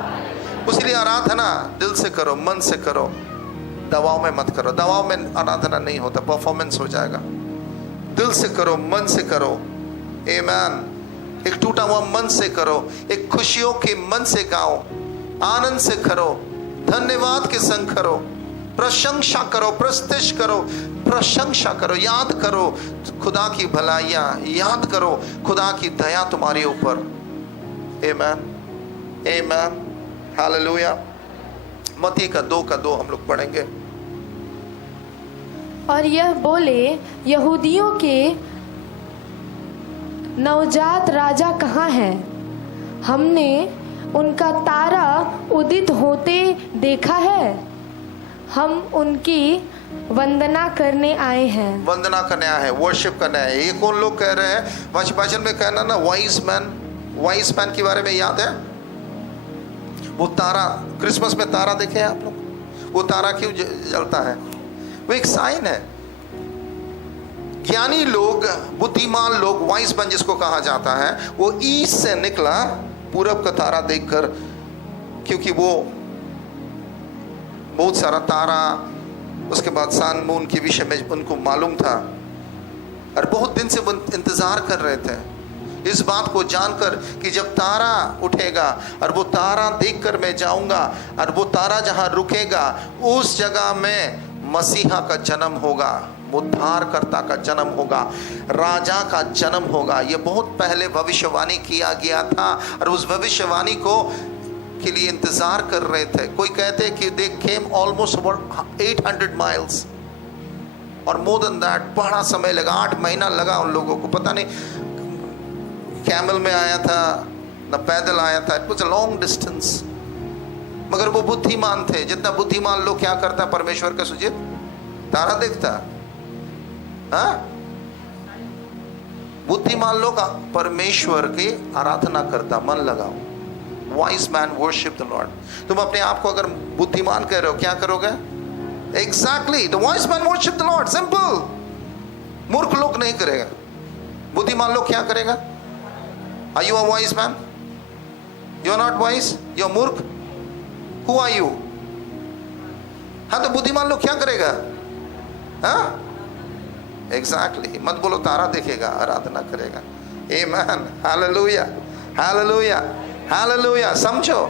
इसलिए आराधना दिल से करो, मन से करो, दबाव में मत करो। दबाव में आराधना नहीं होता, परफॉर्मेंस हो जाएगा। दिल से करो, मन से करो। आमीन। एक टूटा हुआ मन से करो, एक खुशियों के मन से गाओ, आनंद से करो, धन्यवाद के संग करो, प्रशंसा करो, प्रस्तुति करो, प्रशंसा करो, याद करो खुदा की भलाइयां, याद करो खुदा की दया तुम्हारे ऊपर। आमीन, आमीन, हालेलुया। मत्ती का 2 हम लोग पढ़ेंगे। और यह बोले, यहूदियों के नवजात राजा कहाँ है? हमने उनका तारा उदित होते देखा है। हम उनकी वंदना करने आए हैं। वंदना करने आए हैं, वर्शिप करने आए हैं। ये कौन लोग कह रहे हैं? वचन में कहना ना, वाइज मैन के बारे में याद है? वो तारा, क्रिसमस में तारा देखे हैं आप लोग? वो तारा क्यों जलता है? वो एक साइन है। ज्ञानी लोग, बुद्धिमान लोग, वाइज मैन जिसको कहा जाता है, वो ईस्ट से निकला पूरब का तारा देखकर, क्योंकि वो बहुत सारा तारा, उसके बाद सन मून के विषय में उनको मालूम था और बहुत दिन से वो इंतजार कर रहे थे इस बात को जानकर कि जब तारा उठेगा और वो तारा देखकर मैं जाऊंगा और वो तारा जहां रुकेगा उस जगह में मसीहा का जन्म होगा, उद्धारकर्ता का जन्म होगा, राजा का जन्म होगा। ये बहुत पहले भविष्यवाणी किया गया था और उस भविष्यवाणी को के लिए इंतजार कर रहे थे। कोई कहते कि they came almost about 800 miles और more than that, बड़ा समय लगा, 8 महीना लगा उन लोगों को। पता नहीं कैमल में आया था न पैदल आया था, it was a long distance. मगर वो बुद्धिमान थे। जितना बुद्धिमान लोग क्या करता परमेश्वर का सुजित? तारा देखता। हाँ, बुद्धिमान लोग परमेश्वर की आराधना करता, मन लगाओ। Wise man worship the Lord. तुम अपने आप को अगर बुद्धिमान कह रहे हो, क्या करोगे? Exactly, the wise man worship the Lord. Simple. मूर्ख लोग नहीं करेगा, बुद्धिमान लोग क्या करेगा? Are you a wise man? You are not wise? You are मूर्ख? Who are you? हाँ, तो बुद्धिमान लोग क्या करेगा? हाँ, एग्जैक्टली। मत बोलो तारा देखेगा, आराधना करेगा। आमीन, हालेलुया, हालेलुया, हालेलुया। समझो,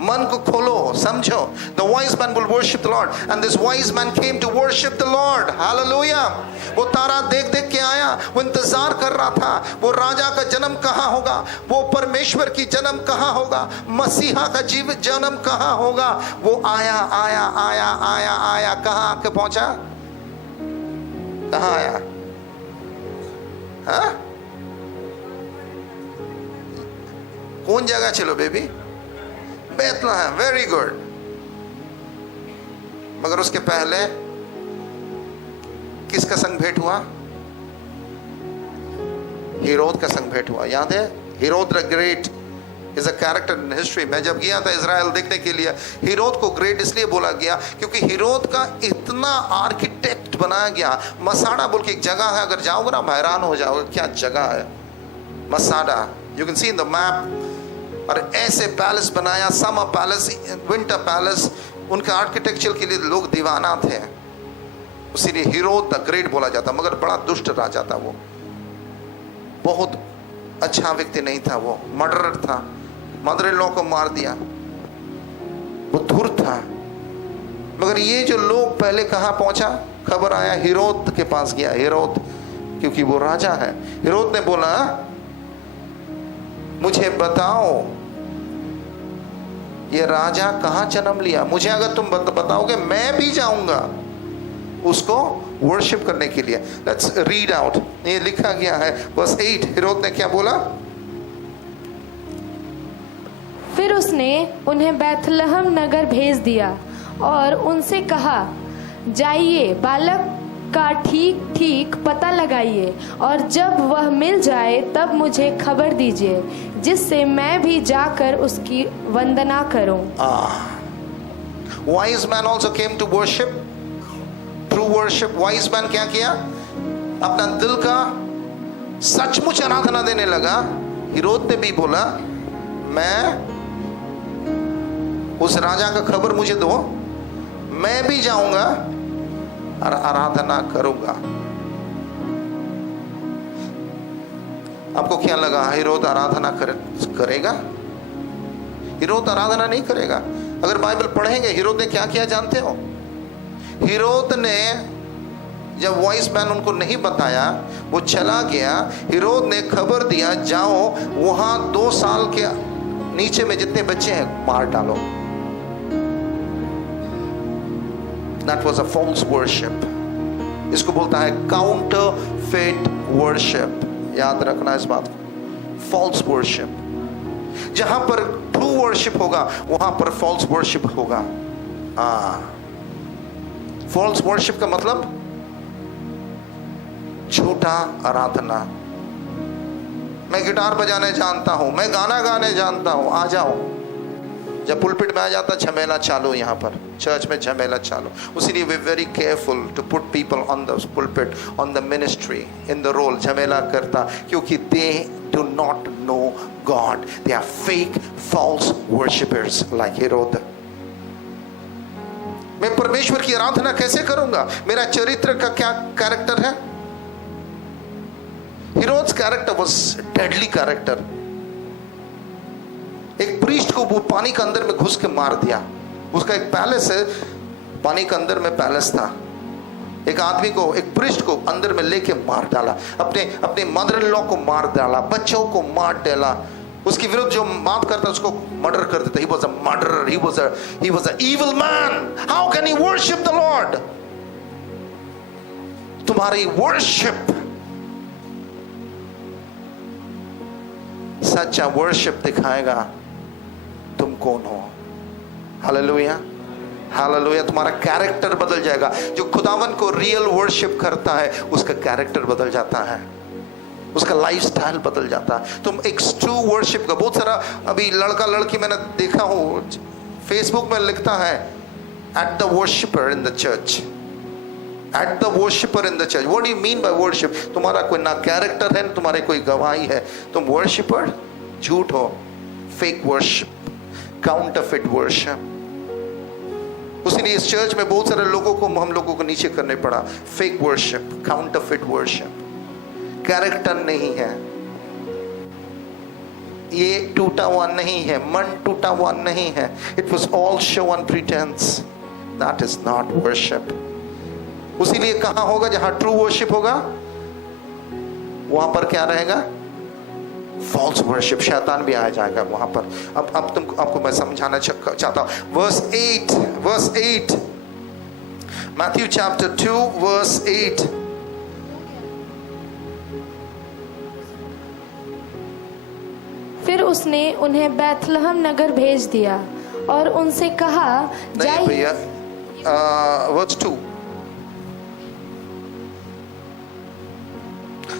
मन को खोलो, समझो। The wise man will worship the Lord, and this wise man came to worship the Lord. Hallelujah. वो तारा देख देख के आया, वो इंतजार कर रहा था, वो राजा का जन्म कहाँ होगा, वो परमेश्वर की जन्म कहाँ होगा, मसीहा का जीवित जन्म कहाँ होगा। वो आया आया आया आया आया, कहाँ आके पहुंचा? कहाँ आया? हाँ, कौन जगह? चलो बेबी, बेथलेहम। Very good. मगर उसके पहले किसका संग भेंट हुआ? हेरोद का संग भेंट हुआ। याद है? Herod the great is a character in history. मैं जब गया था इजराइल देखने के लिए, हेरोद को ग्रेट इसलिए बोला गया क्योंकि हेरोद का इतना आर्किटेक्ट बनाया गया। मसाड़ा बोल के एक जगह है, अगर जाओगे ना हैरान हो जाओगे क्या जगह है Masada. You can see in the map. और ऐसे पैलेस बनाया, समर पैलेस, विंटर पैलेस, उनके आर्किटेक्चर के लिए लोग दीवाना थे। इसीलिए हेरोद द ग्रेट बोला जाता। मगर बड़ा दुष्ट राजा था वो, बहुत अच्छा व्यक्ति नहीं था। वो मर्डरर था, मदर इन लॉ को मार दिया, वो धूर्त था। मगर ये जो लोग पहले कहाँ पहुंचा? खबर आया हेरोद के पास गया। हेरोद, क्योंकि वो राजा है। हेरोद ने बोला मुझे बताओ ये राजा कहां जन्म लिया। मुझे अगर तुम बताओगे मैं भी जाऊंगा उसको वर्शिप करने के लिए। लेट्स रीड आउट, ये लिखा गया है वर्स 8। हेरोद ने क्या बोला? फिर उसने उन्हें बैतलहम नगर भेज दिया और उनसे कहा, जाइए बालक का ठीक ठीक पता लगाइए और जब वह मिल जाए तब मुझे खबर दीजिए, जिससे मैं भी जाकर उसकी वंदना करूं। Wise man also came to worship, true worship. Wise man क्या किया? अपना दिल का सचमुच आराधना देने लगा। हेरोद ने भी बोला मैं उस राजा का खबर मुझे दो, मैं भी जाऊंगा और आराधना करूंगा। आपको क्या लगा हेरोद आराधना करेगा? हेरोद आराधना नहीं करेगा। अगर बाइबल पढ़ेंगे हेरोद ने क्या किया जानते हो? हेरोद ने जब वॉइस मैन उनको नहीं बताया, वो चला गया। हेरोद ने खबर दिया जाओ वहां 2 साल के नीचे में जितने बच्चे हैं मार डालो। That was a false worship. इसको बोलता है counterfeit worship. याद रखना इस बात को। False worship. जहां पर true worship होगा वहां पर false worship होगा। False worship का मतलब झूठा आराधना। मैं गिटार बजाने जानता हूं, मैं गाना गाने जानता हूं, आ जाओ। जब पुलपिट में आ जाता झमेला चालू, यहाँ पर चर्च में झमेला चालू। उसीलिए we very careful to put people on the pulpit, on the ministry, in the role. झमेला करता क्योंकि they do not know God, they are fake false worshippers like Herod. मैं परमेश्वर की आराधना कैसे करूंगा? मेरा चरित्र का क्या कैरेक्टर है? हेरोद्स कैरेक्टर वाज डेडली कैरेक्टर। एक प्रीस्ट को वो पानी के अंदर में घुस के मार दिया। उसका एक पैलेस है, पानी के अंदर में पैलेस था। एक आदमी को, एक प्रीस्ट को अंदर में लेके मार डाला, अपने मदर इन लॉ को मार डाला, बच्चों को मार डाला। उसके विरुद्ध जो बात करता उसको मर्डर कर देता। He was a murderer, he was an evil man. How can he worship the Lord? तुम्हारी वर्शिप, सच्चा वर्शिप दिखाएगा तुम कौन हो। Hallelujah, hallelujah. तुम्हारा कैरेक्टर बदल जाएगा। जो खुदावन को रियल वर्शिप करता है उसका कैरेक्टर बदल जाता है, उसका लाइफस्टाइल बदल जाता है। तुम एक ट्रू वर्शिप का, बहुत सारा अभी लड़का लड़की मैंने देखा हो फेसबुक में लिखता है at the worshipper in the church, at the worshipper in the church. What do you mean by worship? तुम्हारा कोई ना कैरेक्टर है, तुम्हारे कोई गवाही है, तुम वर्शिपर झूठ हो। Fake worship, counterfeit worship. उसीलिए इस चर्च में बहुत सारे लोगों को, हम लोगों को नीचे करने पड़ा। Fake worship, counterfeit worship, character नहीं है, ये टूटा हुआ नहीं है, मन टूटा हुआ नहीं है। It was all show and pretence, that is not worship. उसीलिए कहां होगा? जहां ट्रू वर्शिप होगा वहां पर क्या रहेगा? False worship. शैतान भी आ जाएगा वहां पर। अब आपको मैं समझाना चाहता हूं। Verse 8 Matthew chapter 2 verse 8। फिर उसने उन्हें बैतलहम नगर भेज दिया और उनसे कहा, नहीं भैया, वर्स 2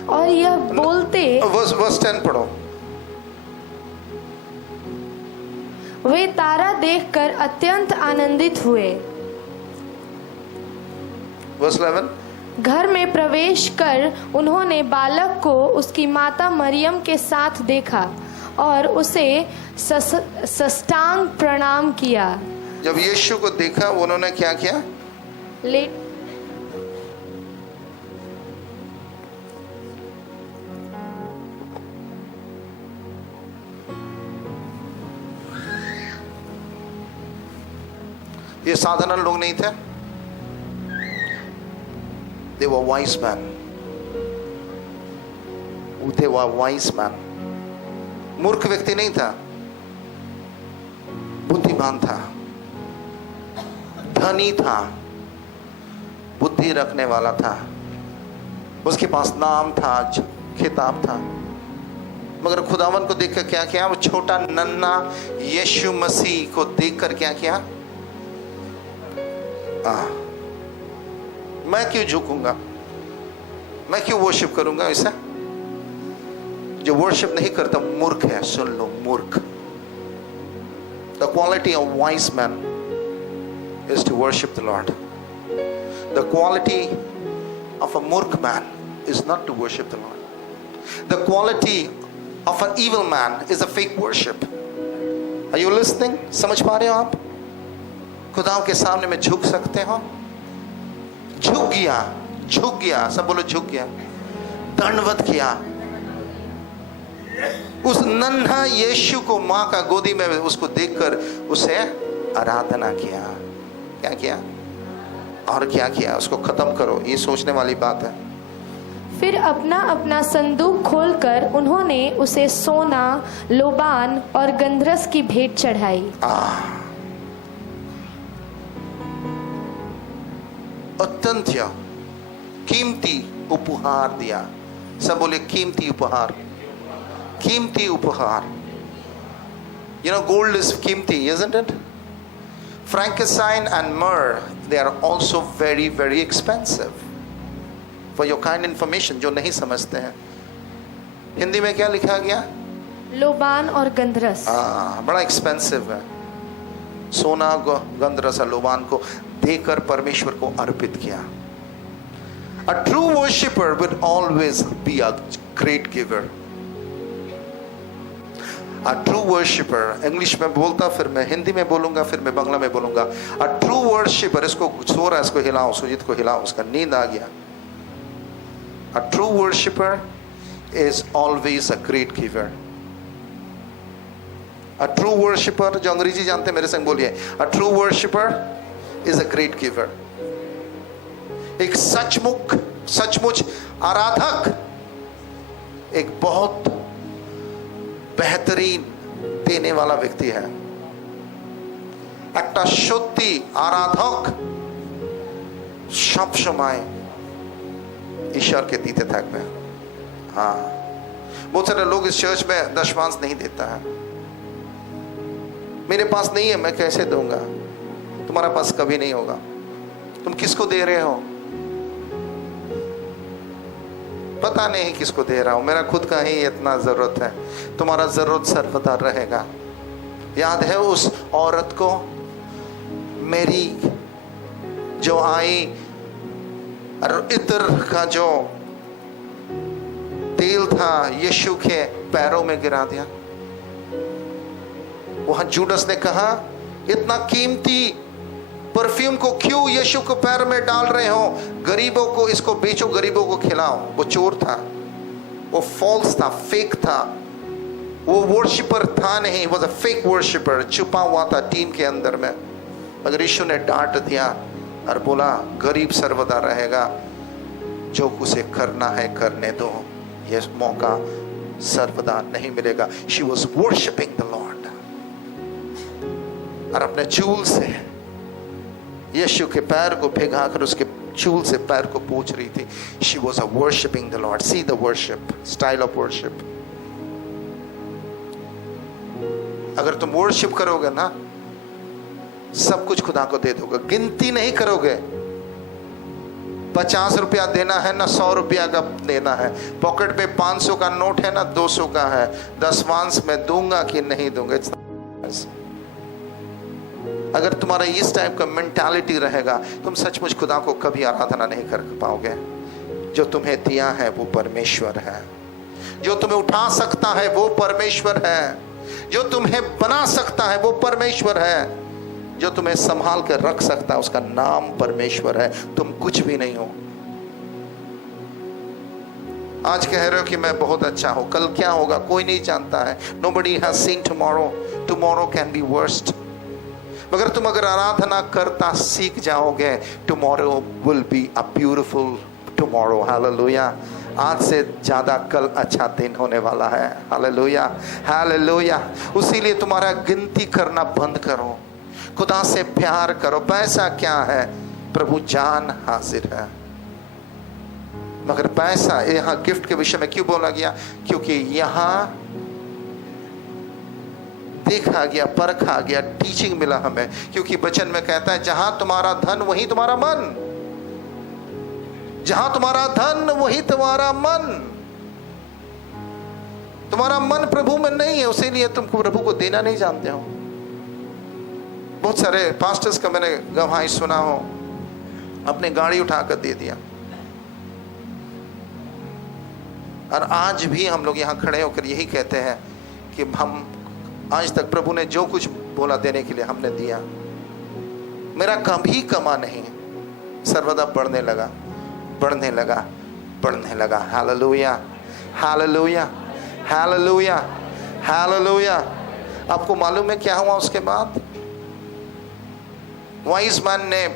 और यह बोलते, वर्स 10 पढ़ो। वे तारा देखकर अत्यंत आनंदित हुए। वर्स 11 घर में प्रवेश कर उन्होंने बालक को उसकी माता मरियम के साथ देखा और उसे साष्टांग प्रणाम किया। जब यीशु को देखा उन्होंने क्या किया? ये साधारण लोग नहीं थे, they were wise men. They were wise men. मूर्ख व्यक्ति नहीं था, बुद्धिमान था, धनी था, बुद्धि रखने वाला था, उसके पास नाम था, खिताब था। मगर खुदावन को देखकर क्या किया? वो छोटा नन्हा यीशु मसीह को देखकर क्या किया? मैं क्यों झुकूंगा, मैं क्यों वर्शिप करूंगा? ऐसा जो वर्शिप नहीं करता मूर्ख है। सुन लो, मूर्ख। The quality of wise man is to worship the Lord. The quality of a मूर्ख man is not to worship the Lord. The quality of an evil man is a fake worship. Are you listening? समझ पा रहे हो आप? खुदाओं के सामने में झुक सकते हो? झुक गया, सब बोलो झुक गया, दंडवत किया। उस नन्हा यीशु को मां का गोदी में उसको देखकर उसे आराधना किया। क्या किया? और क्या किया? उसको खत्म करो, ये सोचने वाली बात है। फिर अपना अपना संदूक खोलकर उन्होंने उसे सोना, लोबान और गंधरस की भेंट चढ़ाई। अत्यंत कीमती उपहार दिया। सब बोले कीमती उपहार, कीमती उपहार। You know, gold is कीमती, isn't it? Frankincense and myrrh, they are also very, very expensive. For your kind information, जो नहीं समझते हैं, हिंदी में क्या लिखा गया? लोबान और गंधरस। बड़ा एक्सपेंसिव है। सोना, गंधरस और लोबान को देकर परमेश्वर को अर्पित किया। A true worshipper would always be a great giver. A true worshipper, English में बोलता, फिर मैं हिंदी में बोलूंगा, फिर मैं बांग्ला में बोलूंगा। A true worshipper, इसको सो रहा है, इसको हिलाओ, सुजीत को हिलाओ, उसका नींद आ गया। A true worshipper is always a great giver. A true worshipper, जो अंग्रेजी जानते हैं मेरे संग बोलिए, a true worshipper is a great giver. एक सचमुच आराधक एक बहुत बेहतरीन देने वाला व्यक्ति है। একটা সত্যি আরাধক সব সময় ईश्वर के दीते থাকবে। हाँ, बहुत सारे लोग इस चर्च में दशमांश नहीं देता है। मेरे पास नहीं है, मैं कैसे दूंगा? तुम्हारा पास कभी नहीं होगा। तुम किसको दे रहे हो? पता नहीं किसको दे रहा हूं, मेरा खुद का ही इतना जरूरत है। तुम्हारा जरूरत सर्वदा रहेगा। याद है उस औरत को, मेरी जो आई और इत्र का जो तेल था यीशु के पैरों में गिरा दिया। वहां जूडस ने कहा, इतना कीमती परफ्यूम को क्यों यीशु के पैर में डाल रहे हो? गरीबों को इसको बेचो, गरीबों को खिलाओ। वो चोर था, वो फॉल्स था, फेक था, वो वर्शिपर था नहीं, वो फेक वर्शिपर, छुपा हुआ था टीम के अंदर में। मगर यीशु ने डांट दिया और बोला, गरीब सर्वदा रहेगा, जो उसे करना है करने दो, यह मौका सर्वदा नहीं मिलेगा। She was worshiping the Lord, और अपने चूल से यीशु के पैर को भिगाकर उसके चूल से पैर को पोंछ रही थी। She was a worshiping the Lord. See the worship, style of worship. अगर तुम वर्शिप करोगे ना, सब कुछ खुदा को दे दोगे, गिनती नहीं करोगे। 50 रुपया देना है ना 100 रुपया का देना है, पॉकेट में 500 का नोट है ना 200 का है, दशमांश में दूंगा कि नहीं दूंगा। अगर तुम्हारा इस टाइप का मेंटालिटी रहेगा, तुम सचमुच खुदा को कभी आराधना नहीं कर पाओगे। जो तुम्हें दिया है वो परमेश्वर है, जो तुम्हें उठा सकता है वो परमेश्वर है, जो तुम्हें बना सकता है वो परमेश्वर है, जो तुम्हें संभाल कर रख सकता है उसका नाम परमेश्वर है। तुम कुछ भी नहीं हो। आज कह रहे हो कि मैं बहुत अच्छा हूं, कल क्या होगा कोई नहीं जानता है। Nobody has seen tomorrow. Tomorrow can be worst. मगर तुम अगर आराधना करता सीख जाओगे, tomorrow will be a beautiful tomorrow. Hallelujah. आज से ज्यादा कल अच्छा दिन होने वाला है। Hallelujah, hallelujah. उसीलिए तुम्हारा गिनती करना बंद करो, खुदा से प्यार करो। पैसा क्या है? प्रभु जान हाजिर है। मगर पैसा, यहाँ गिफ्ट के विषय में क्यों बोला गया? क्योंकि यहाँ देखा गया, परखा गया, टीचिंग मिला हमें। क्योंकि वचन में कहता है जहां तुम्हारा धन वहीं तुम्हारा मन, जहां तुम्हारा धन वहीं तुम्हारा मन। तुम्हारा मन प्रभु में नहीं है, उसीलिए तुम प्रभु को देना नहीं जानते हो। बहुत सारे पास्टर्स का मैंने गवाही सुना हो, अपने गाड़ी उठाकर दे दिया। और आज भी हम लोग यहाँ खड़े होकर यही कहते हैं कि हम आज तक प्रभु ने जो कुछ बोला देने के लिए हमने दिया। मेरा कभी कमा नहीं, सर्वदा बढ़ने लगा, बढ़ने लगा, बढ़ने लगा। Hallelujah, hallelujah, hallelujah, hallelujah. आपको मालूम है क्या हुआ उसके बाद? वाइज मैन ने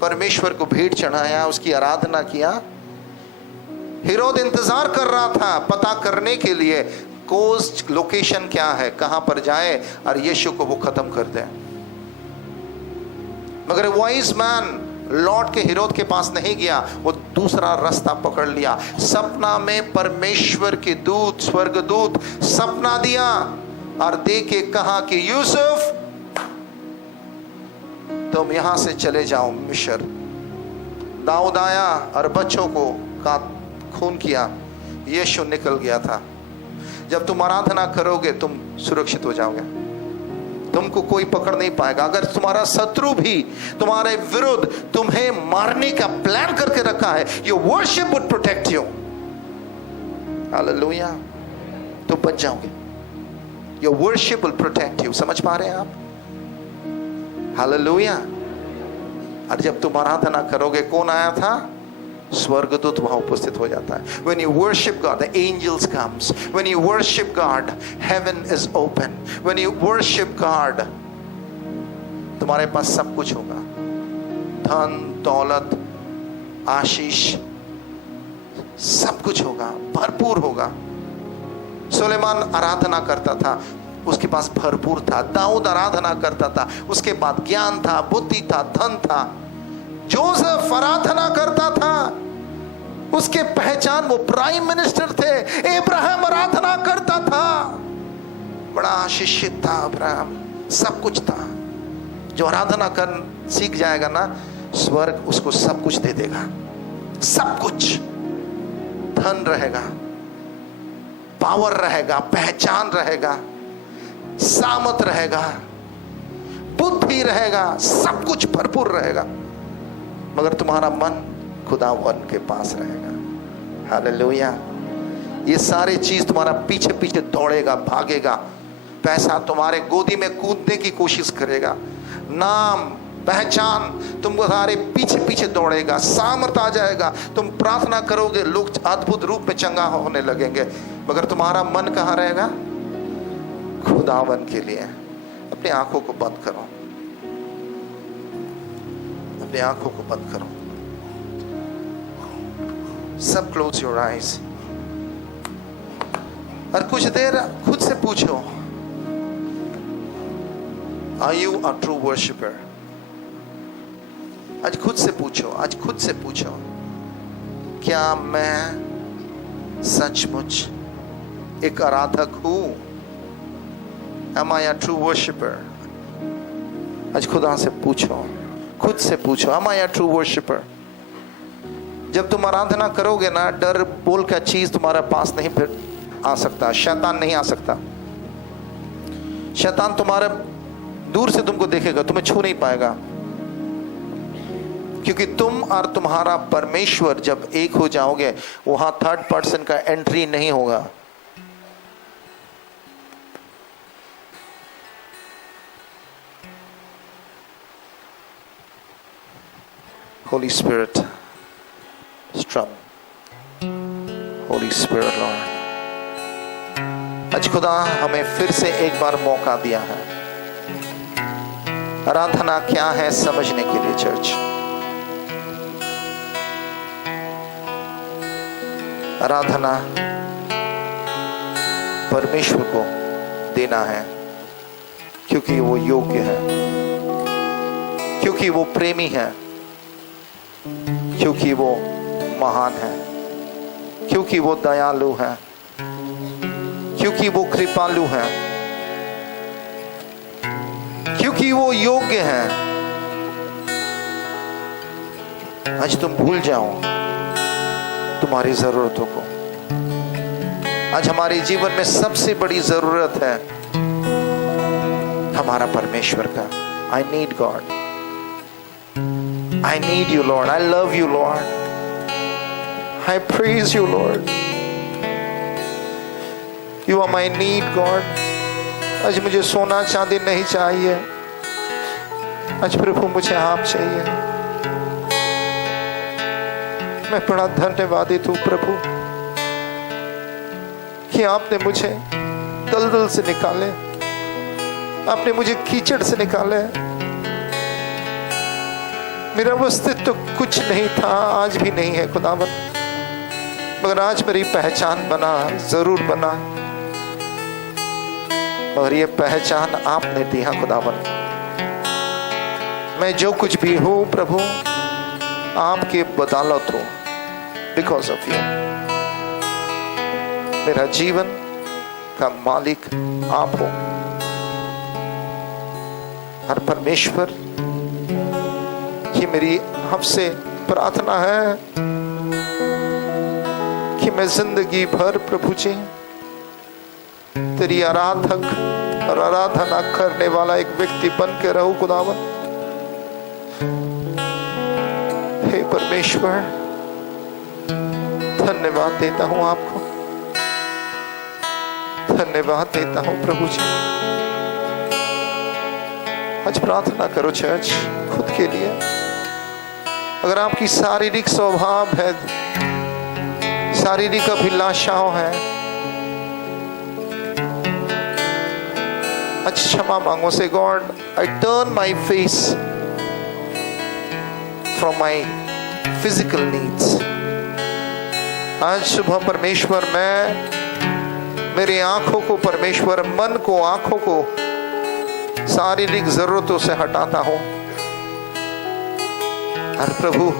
परमेश्वर को भेंट चढ़ाया, उसकी आराधना किया। हेरोद इंतजार कर रहा था पता करने के लिए कोस्ट लोकेशन क्या है, कहां पर जाए और यीशु को वो खत्म कर दे। मगर वाइज मैन लौट के हेरोद के पास नहीं गया, वो दूसरा रास्ता पकड़ लिया। सपना में परमेश्वर के दूत, स्वर्गदूत सपना दिया और दे के कहा कि यूसुफ तुम यहां से चले जाओ मिस्र। दाऊद आया और बच्चों को का खून किया, यीशु निकल गया था। जब तुम आराधना करोगे तुम सुरक्षित हो जाओगे, तुमको कोई पकड़ नहीं पाएगा। अगर तुम्हारा शत्रु भी तुम्हारे विरुद्ध तुम्हें मारने का प्लान करके रखा है, your worship would protect you. Hallelujah, तो बच जाओगे। Your worship will protect you. समझ पा रहे हैं आप? हालेलुया। और जब तुम आराधना करोगे, कौन आया था? स्वर्गदूत वहां उपस्थित हो जाता है। When you worship God, the angels comes. When you worship God, heaven is open. When you worship God, तुम्हारे पास सब कुछ होगा, धन दौलत आशीष सब कुछ होगा, भरपूर होगा। सुलेमान आराधना करता था, उसके पास भरपूर था। दाऊद आराधना करता था, उसके पास ज्ञान था, बुद्धि था, धन था। जोसेफ आराधना करता था, उसके पहचान, वो प्राइम मिनिस्टर थे। अब्राहम आराधना करता था, बड़ा आशीषित था अब्राहम, सब कुछ था। जो आराधना कर सीख जाएगा ना, स्वर्ग उसको सब कुछ दे देगा। सब कुछ, धन रहेगा, पावर रहेगा, पहचान रहेगा, सामत रहेगा, बुद्धि रहेगा, सब कुछ भरपूर रहेगा। मगर तुम्हारा मन खुदावन के पास रहेगा। हालेलुया। ये सारी चीज तुम्हारा पीछे पीछे दौड़ेगा, भागेगा। पैसा तुम्हारे गोदी में कूदने की कोशिश करेगा, नाम पहचान तुम्हारे पीछे पीछे दौड़ेगा, सामर्थ आ जाएगा। तुम प्रार्थना करोगे, लोग अद्भुत रूप में चंगा होने लगेंगे। मगर तुम्हारा मन कहाँ रहेगा? खुदावन के लिए। अपनी आंखों को बंद करो, अपनी आंखों को बंद करो। सब क्लोज योर आईज और कुछ देर खुद से पूछो, are you a true worshipper? आज खुद से पूछो, आज खुद से पूछो, क्या मैं सचमुच एक आराधक हूं? Am I a true worshipper? आज खुदा से पूछो, खुद से पूछो, Am I a true worshipper? जब तुम आराधना करोगे ना, डर बोल का चीज तुम्हारे पास नहीं फिर आ सकता, शैतान नहीं आ सकता। शैतान तुम्हारे दूर से तुमको देखेगा, तुम्हें छू नहीं पाएगा, क्योंकि तुम और तुम्हारा परमेश्वर जब एक हो जाओगे, वहां थर्ड पर्सन का एंट्री नहीं होगा। Holy Spirit, strum. Holy Spirit, Lord. आज खुदा हमें फिर से एक बार मौका दिया है आराधना क्या है समझने के लिए। चर्च, आराधना परमेश्वर को देना है, क्योंकि वो योग्य है, क्योंकि वो प्रेमी है, क्योंकि वो महान है, क्योंकि वो दयालु है, क्योंकि वो कृपालु है, क्योंकि वो योग्य है। आज तुम भूल जाओ तुम्हारी जरूरतों को। आज हमारे जीवन में सबसे बड़ी जरूरत है हमारा परमेश्वर का। I need God, I need you Lord, I love you Lord, I praise you Lord, you are my need God. आज मुझे सोना चांदी नहीं चाहिए, आज प्रभु मुझे आप चाहिए। मैं बड़ा धन्यवादित हूं प्रभु कि आपने मुझे दलदल से निकाले, आपने मुझे कीचड़ से निकाले। मेरा अस्तित्व तो कुछ नहीं था, आज भी नहीं है खुदावन, मगर आज मेरी पहचान बना, जरूर बना, और ये पहचान आपने दिया खुदावन। मैं जो कुछ भी हूं प्रभु आपके बदौलत हूं, बिकॉज ऑफ यू। मेरा जीवन का मालिक आप हो। हर परमेश्वर, ये मेरी आपसे प्रार्थना है कि मैं जिंदगी भर प्रभु जी तेरी आराधक और आराधना करने वाला एक व्यक्ति बन के रहूं खुदावन। हे परमेश्वर, धन्यवाद देता हूं आपको, धन्यवाद देता हूं प्रभु जी। आज प्रार्थना करो चर्च खुद के लिए। अगर आपकी शारीरिक स्वभाव है, शारीरिक अभिलाषाओं है, आज क्षमा मांगो से, God I turn my face from my physical needs. आज सुबह परमेश्वर, मैं मेरी आंखों को परमेश्वर, मन को, आंखों को शारीरिक जरूरतों से हटाता हूं। और प्रभु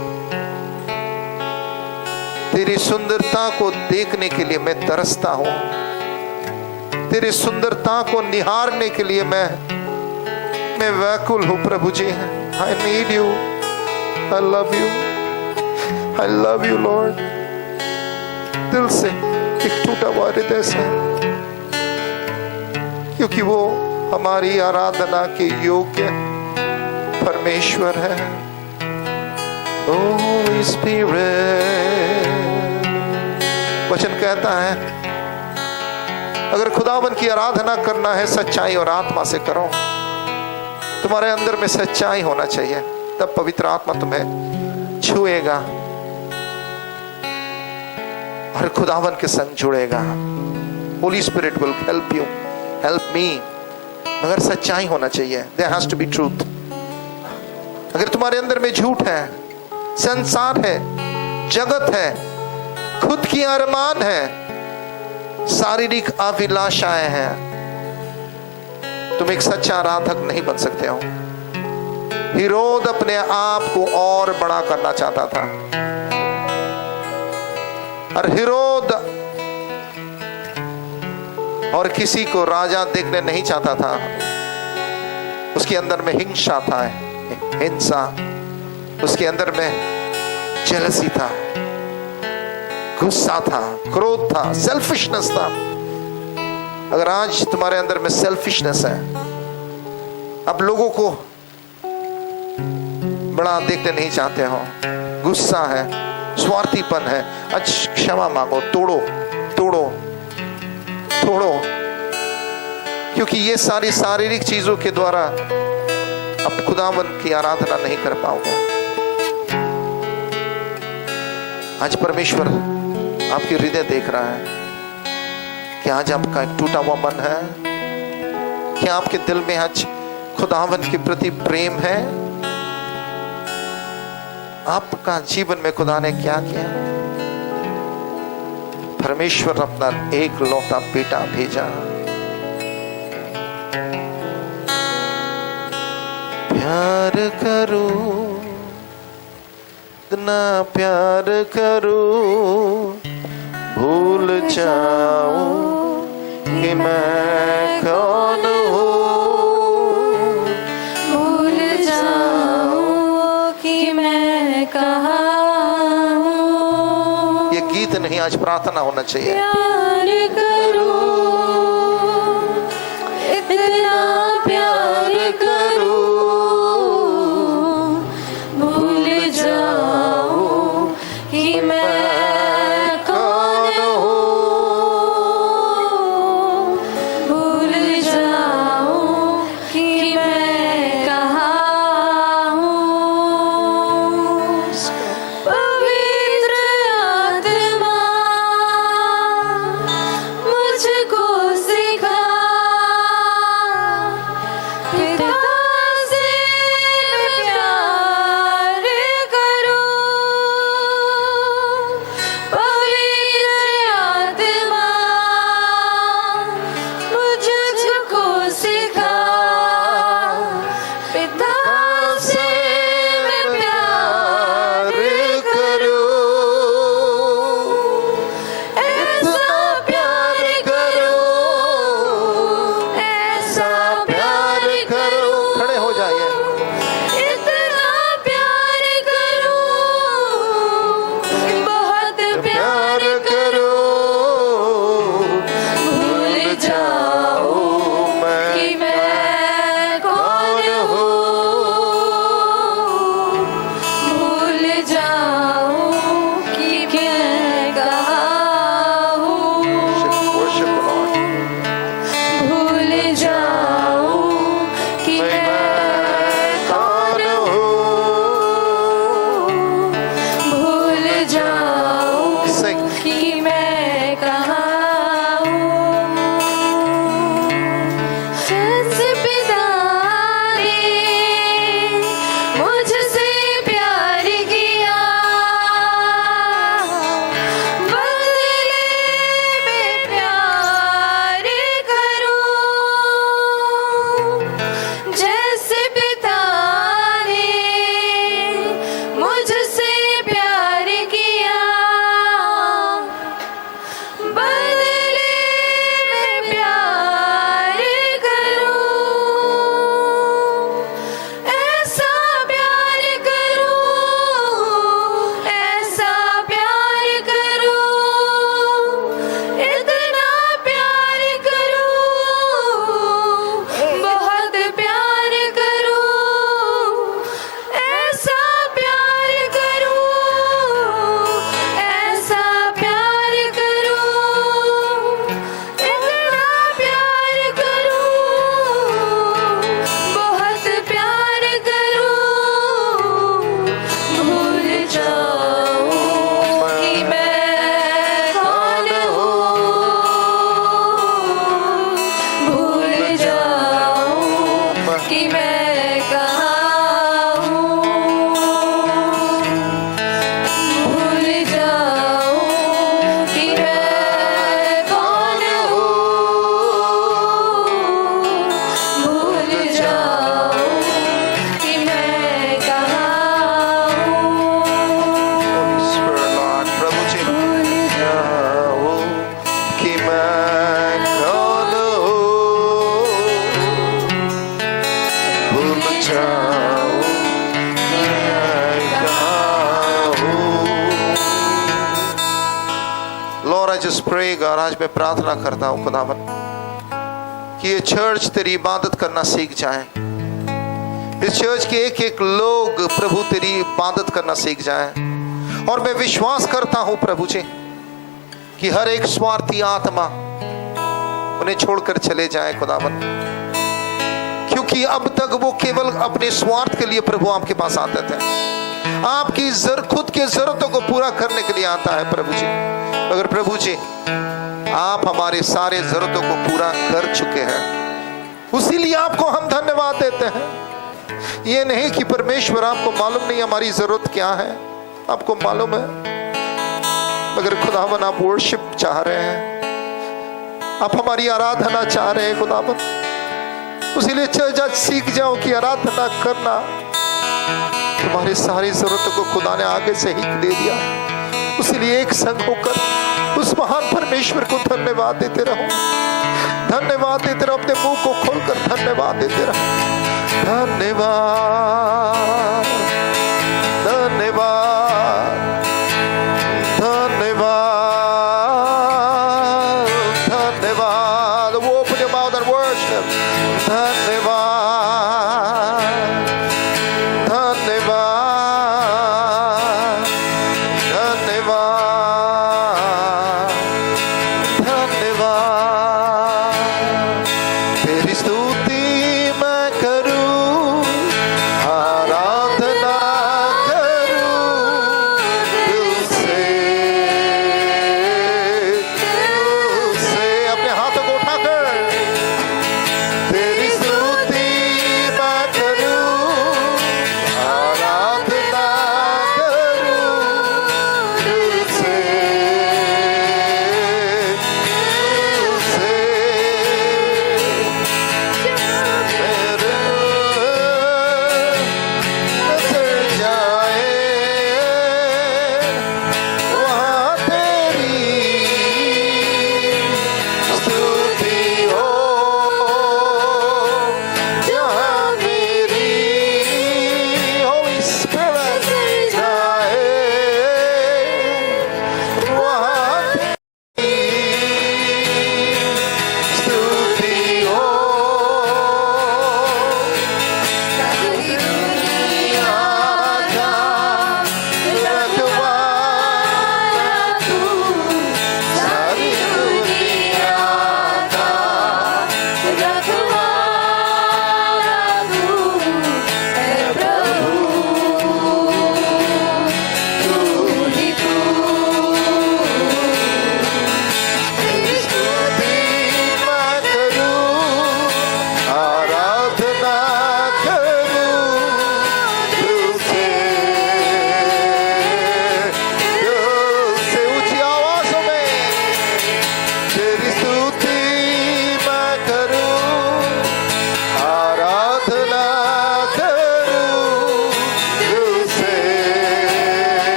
तेरी सुंदरता को देखने के लिए मैं तरसता हूं, तेरी सुंदरता को निहारने के लिए मैं व्याकुल हूं प्रभु जी। I need you, I love you, I love you Lord. दिल से, एक टूटा हुआ हृदय से, क्योंकि वो हमारी आराधना के योग्य परमेश्वर है। Holy Spirit, वचन कहता है अगर खुदावन की आराधना करना है सच्चाई और आत्मा से करो। तुम्हारे अंदर में सच्चाई होना चाहिए, तब पवित्र आत्मा तुम्हें छुएगा और खुदावन के संग जुड़ेगा। Holy Spirit will help you, help me, मगर सच्चाई होना चाहिए। There has to be truth। अगर तुम्हारे अंदर में झूठ है, संसार है, जगत है, खुद की अरमान है, शारीरिक अभिलाषाएं हैं, तुम एक सच्चा आराधक नहीं बन सकते हो। हेरोद अपने आप को और बड़ा करना चाहता था, और हेरोद और किसी को राजा देखने नहीं चाहता था। उसके अंदर में हिंसा था, हिंसा, उसके अंदर में जेलसी था, गुस्सा था, क्रोध था, सेल्फिशनेस था। अगर आज तुम्हारे अंदर में सेल्फिशनेस है, अब लोगों को बड़ा देखने नहीं चाहते हो, गुस्सा है, स्वार्थीपन है, आज क्षमा मांगो, तोड़ो तोड़ो तोड़ो, क्योंकि ये सारी शारीरिक चीजों के द्वारा अब खुदावन की आराधना नहीं कर पाओगे। आज परमेश्वर आपके हृदय देख रहा है कि आज आपका एक टूटा हुआ मन है, क्या आपके दिल में आज खुदावन के प्रति प्रेम है? आपका जीवन में खुदा ने क्या किया? परमेश्वर अपना एक लौता बेटा भेजा। प्यार करूं, इतना प्यार करूं, भूल जाऊं कि मैं कौन हूँ, भूल जाऊं कि मैं कहाँ हूँ। ये गीत नहीं, आज प्रार्थना होना चाहिए। प्यार करूं, इतना प्यार करूं, भूल जाऊं कि मैं कौन हूँ, भूल जाऊं कि मैं कहाँ हूँ। पवित्र आत्मा मुझको सिखा, पिता से प्यार करूं। पवित्र आत्मा मुझको सिखा, पिता से प्यार करूं। ऐसा प्यार करूं, ऐसा प्यार करूं, खड़े हो जाइए। इतना प्यार करूं, बहुत प्यार करूं, भूल जाऊं कि मैं कौन हूँ, भूल जाऊं कि मैं कहाँ हूँ, worship the Lord। भूल जाऊं कि मैं कौन हूँ, भूल जाऊं Sing। कि मैं कहाँ हूँ। जिस पिता ने मुझसे प्यार किया, बदले में प्यार करूं। जैसे पिता ने मुझसे प्यार किया, बदले में प्यार करूं। ऐसा प्यार करूं, ऐसा प्यार करूं, इतना प्यार करूं, बहुत प्यार करूं। ऐसा प्यार करूं, ऐसा प्यार करूं, इतना प्यार करूं, बहुत प्यार करूं। भूल जाऊं कि मैं कौन हूँ, भूल जाऊं कि मैं कहाँ हूँ, भूल जाऊं कि मैं कौन हूँ, भूल जाऊं कि मैं कहाँ हूँ, Holy Spirit, Lord, प्रभु जी, भूल जाऊं कि मैं कौन हूँ, भूल जाऊं कि मैं कहाँ हूँ। Lord, I just pray, God, आज मैं प्रार्थना करता हूँ खुदावन कि ये चर्च तेरी इबादत करना सीख जाए। इस चर्च के एक एक लोग प्रभु तेरी इबादत करना सीख जाए। और मैं विश्वास करता हूं प्रभु जी कि हर एक स्वार्थी आत्मा उन्हें छोड़कर चले जाए खुदावन, क्योंकि अब तक वो केवल अपने स्वार्थ के लिए प्रभु आपके पास आते थे। आपकी खुद के जरूरतों को पूरा करने के लिए आता है प्रभु जी। मगर प्रभु जी, आप हमारे सारे जरूरतों को पूरा कर चुके हैं, उसीलिए आपको हम धन्यवाद देते हैं। ये नहीं कि परमेश्वर आपको मालूम नहीं हमारी जरूरत क्या है, आपको मालूम है। मगर खुदावन आप वर्शिप चाह रहे हैं, आप हमारी आराधना चाह रहे हैं खुदावन। उसीलिए चर्च आज सीख जाओ कि आराधना करना, तुम्हारी सारी जरूरतों को खुदा ने आगे से ही दे दिया। उसीलिए एक संग होकर उस महान परमेश्वर को धन्यवाद देते रहो, धन्यवाद देते रहो, अपने मुंह को खोलकर धन्यवाद देते रहो। धन्यवाद, धन्यवाद, धन्यवाद, धन्यवाद। वो open your mouth and worship. धन्यवाद, धन्यवाद, धन्यवाद, धन्यवाद। तेरी स्तुति मैं करूं, आराधना करूं दिल से, दिल से। अपने हाथों को उठाकर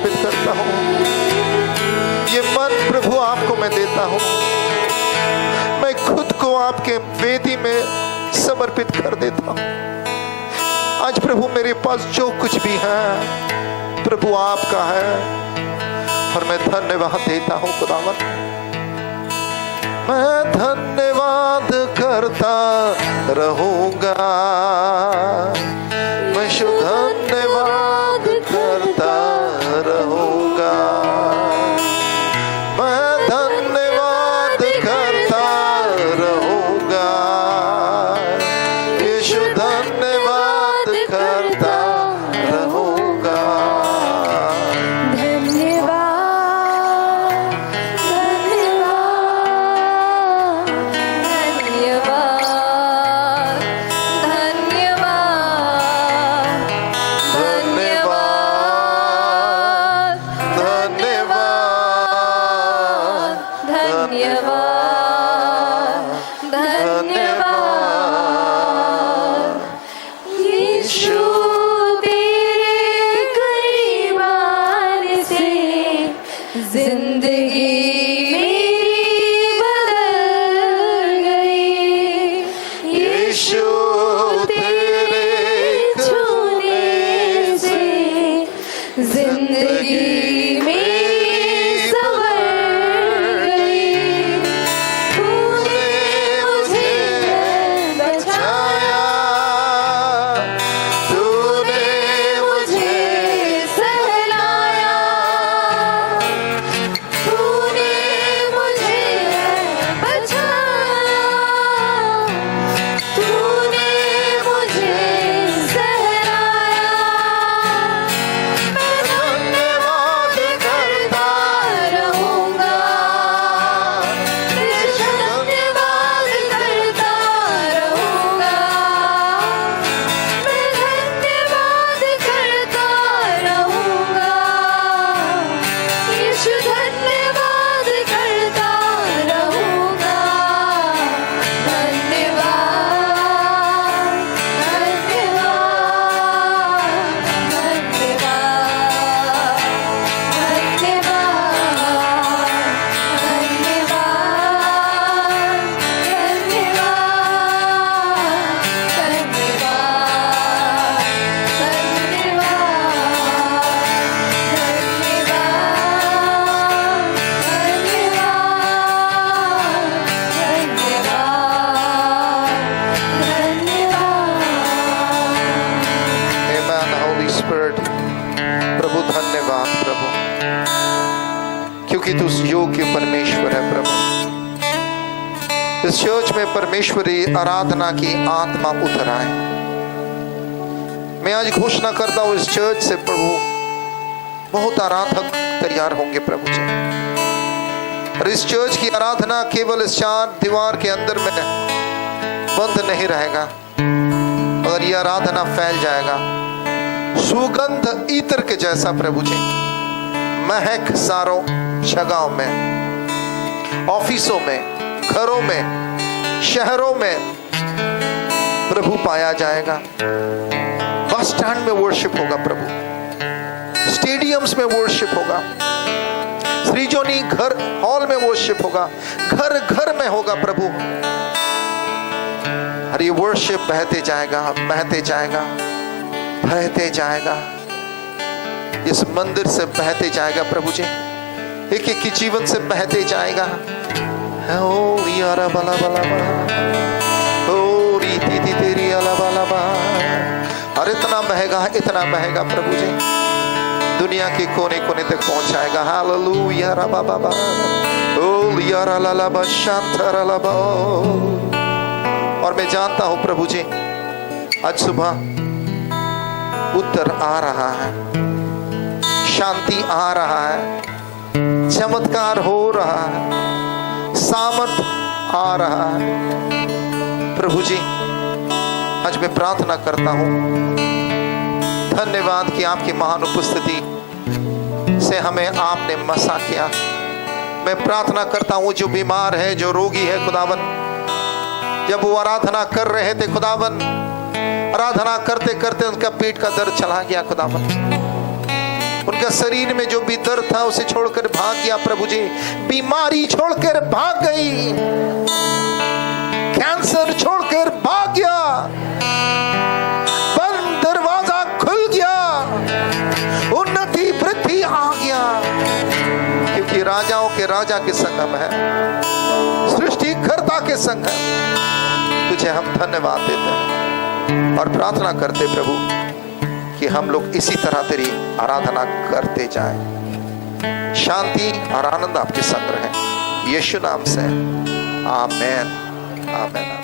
समर्पित करता हूँ। ये मन प्रभु आपको मैं देता हूँ। मैं खुद को आपके वेदी में समर्पित कर देता हूँ। आज प्रभु मेरे पास जो कुछ भी है प्रभु आपका है और मैं धन्यवाद देता हूँ खुदावन। मैं धन्यवाद करता रहूंगा। मैं शुद्ध धन्यवाद करता रहूंगा। मैं धन्यवाद करता रहूंगा। यीशु धन्यवाद करता रहूंगा। प्रभु धन्यवाद प्रभु, क्योंकि तू योग्य परमेश्वर है प्रभु। इस चर्च में परमेश्वरी आराधना की आत्मा उतर आए। मैं आज घोषणा करता हूं इस चर्च से प्रभु बहुत आराधक तैयार होंगे प्रभु जी। और इस चर्च की आराधना केवल इस चार दीवार के अंदर में बंद नहीं रहेगा, और ये आराधना फैल जाएगा सुगंध इत्र के जैसा प्रभु जी। महक सारों जगहों में, ऑफिसों में, घरों में, शहरों में प्रभु पाया जाएगा। बस स्टैंड में वर्शिप होगा प्रभु, स्टेडियम्स में वर्शिप होगा, सृजनी घर हॉल में वर्शिप होगा, घर घर में होगा प्रभु। और ये वर्शिप बहते जाएगा, बहते जाएगा, बहते जाएगा, इस मंदिर से बहते जाएगा प्रभु जी, एक एक के जीवन से बहते जाएगा। ओ यारा बला बला बला, ओ रीति ती तेरी अला बला बला। और इतना बहेगा, इतना बहेगा प्रभु जी, दुनिया के कोने कोने तक पहुंच जाएगा। हालेलुया रबा बाबा, ओ यारा ला ला बा शांतरा ला बा। और मैं जानता हूं प्रभु जी आज सुबह उत्तर आ रहा है, शांति आ रहा है, चमत्कार हो रहा है, सामर्थ आ रहा है प्रभु जी। आज मैं प्रार्थना करता हूं, धन्यवाद कि आपकी महान उपस्थिति से हमें आपने मसा किया। मैं प्रार्थना करता हूं जो बीमार है, जो रोगी है खुदावन, जब वो आराधना कर रहे थे खुदावन, आराधना करते करते उनका पेट का दर्द चला गया खुदावन, उनका शरीर में जो भी दर्द था उसे छोड़कर भाग गया प्रभु जी। बीमारी छोड़कर भाग गई, कैंसर छोड़कर भाग गया, बंद दरवाजा खुल गया, उन्नति वृद्धि आ गया, क्योंकि राजाओं के राजा के संग हम है, सृष्टिकर्ता के संग है। तुझे हम धन्यवाद देते हैं और प्रार्थना करते प्रभु कि हम लोग इसी तरह तेरी आराधना करते जाएं। शांति और आनंद आपके संग रहे, यीशु नाम से आमेन, आमेन।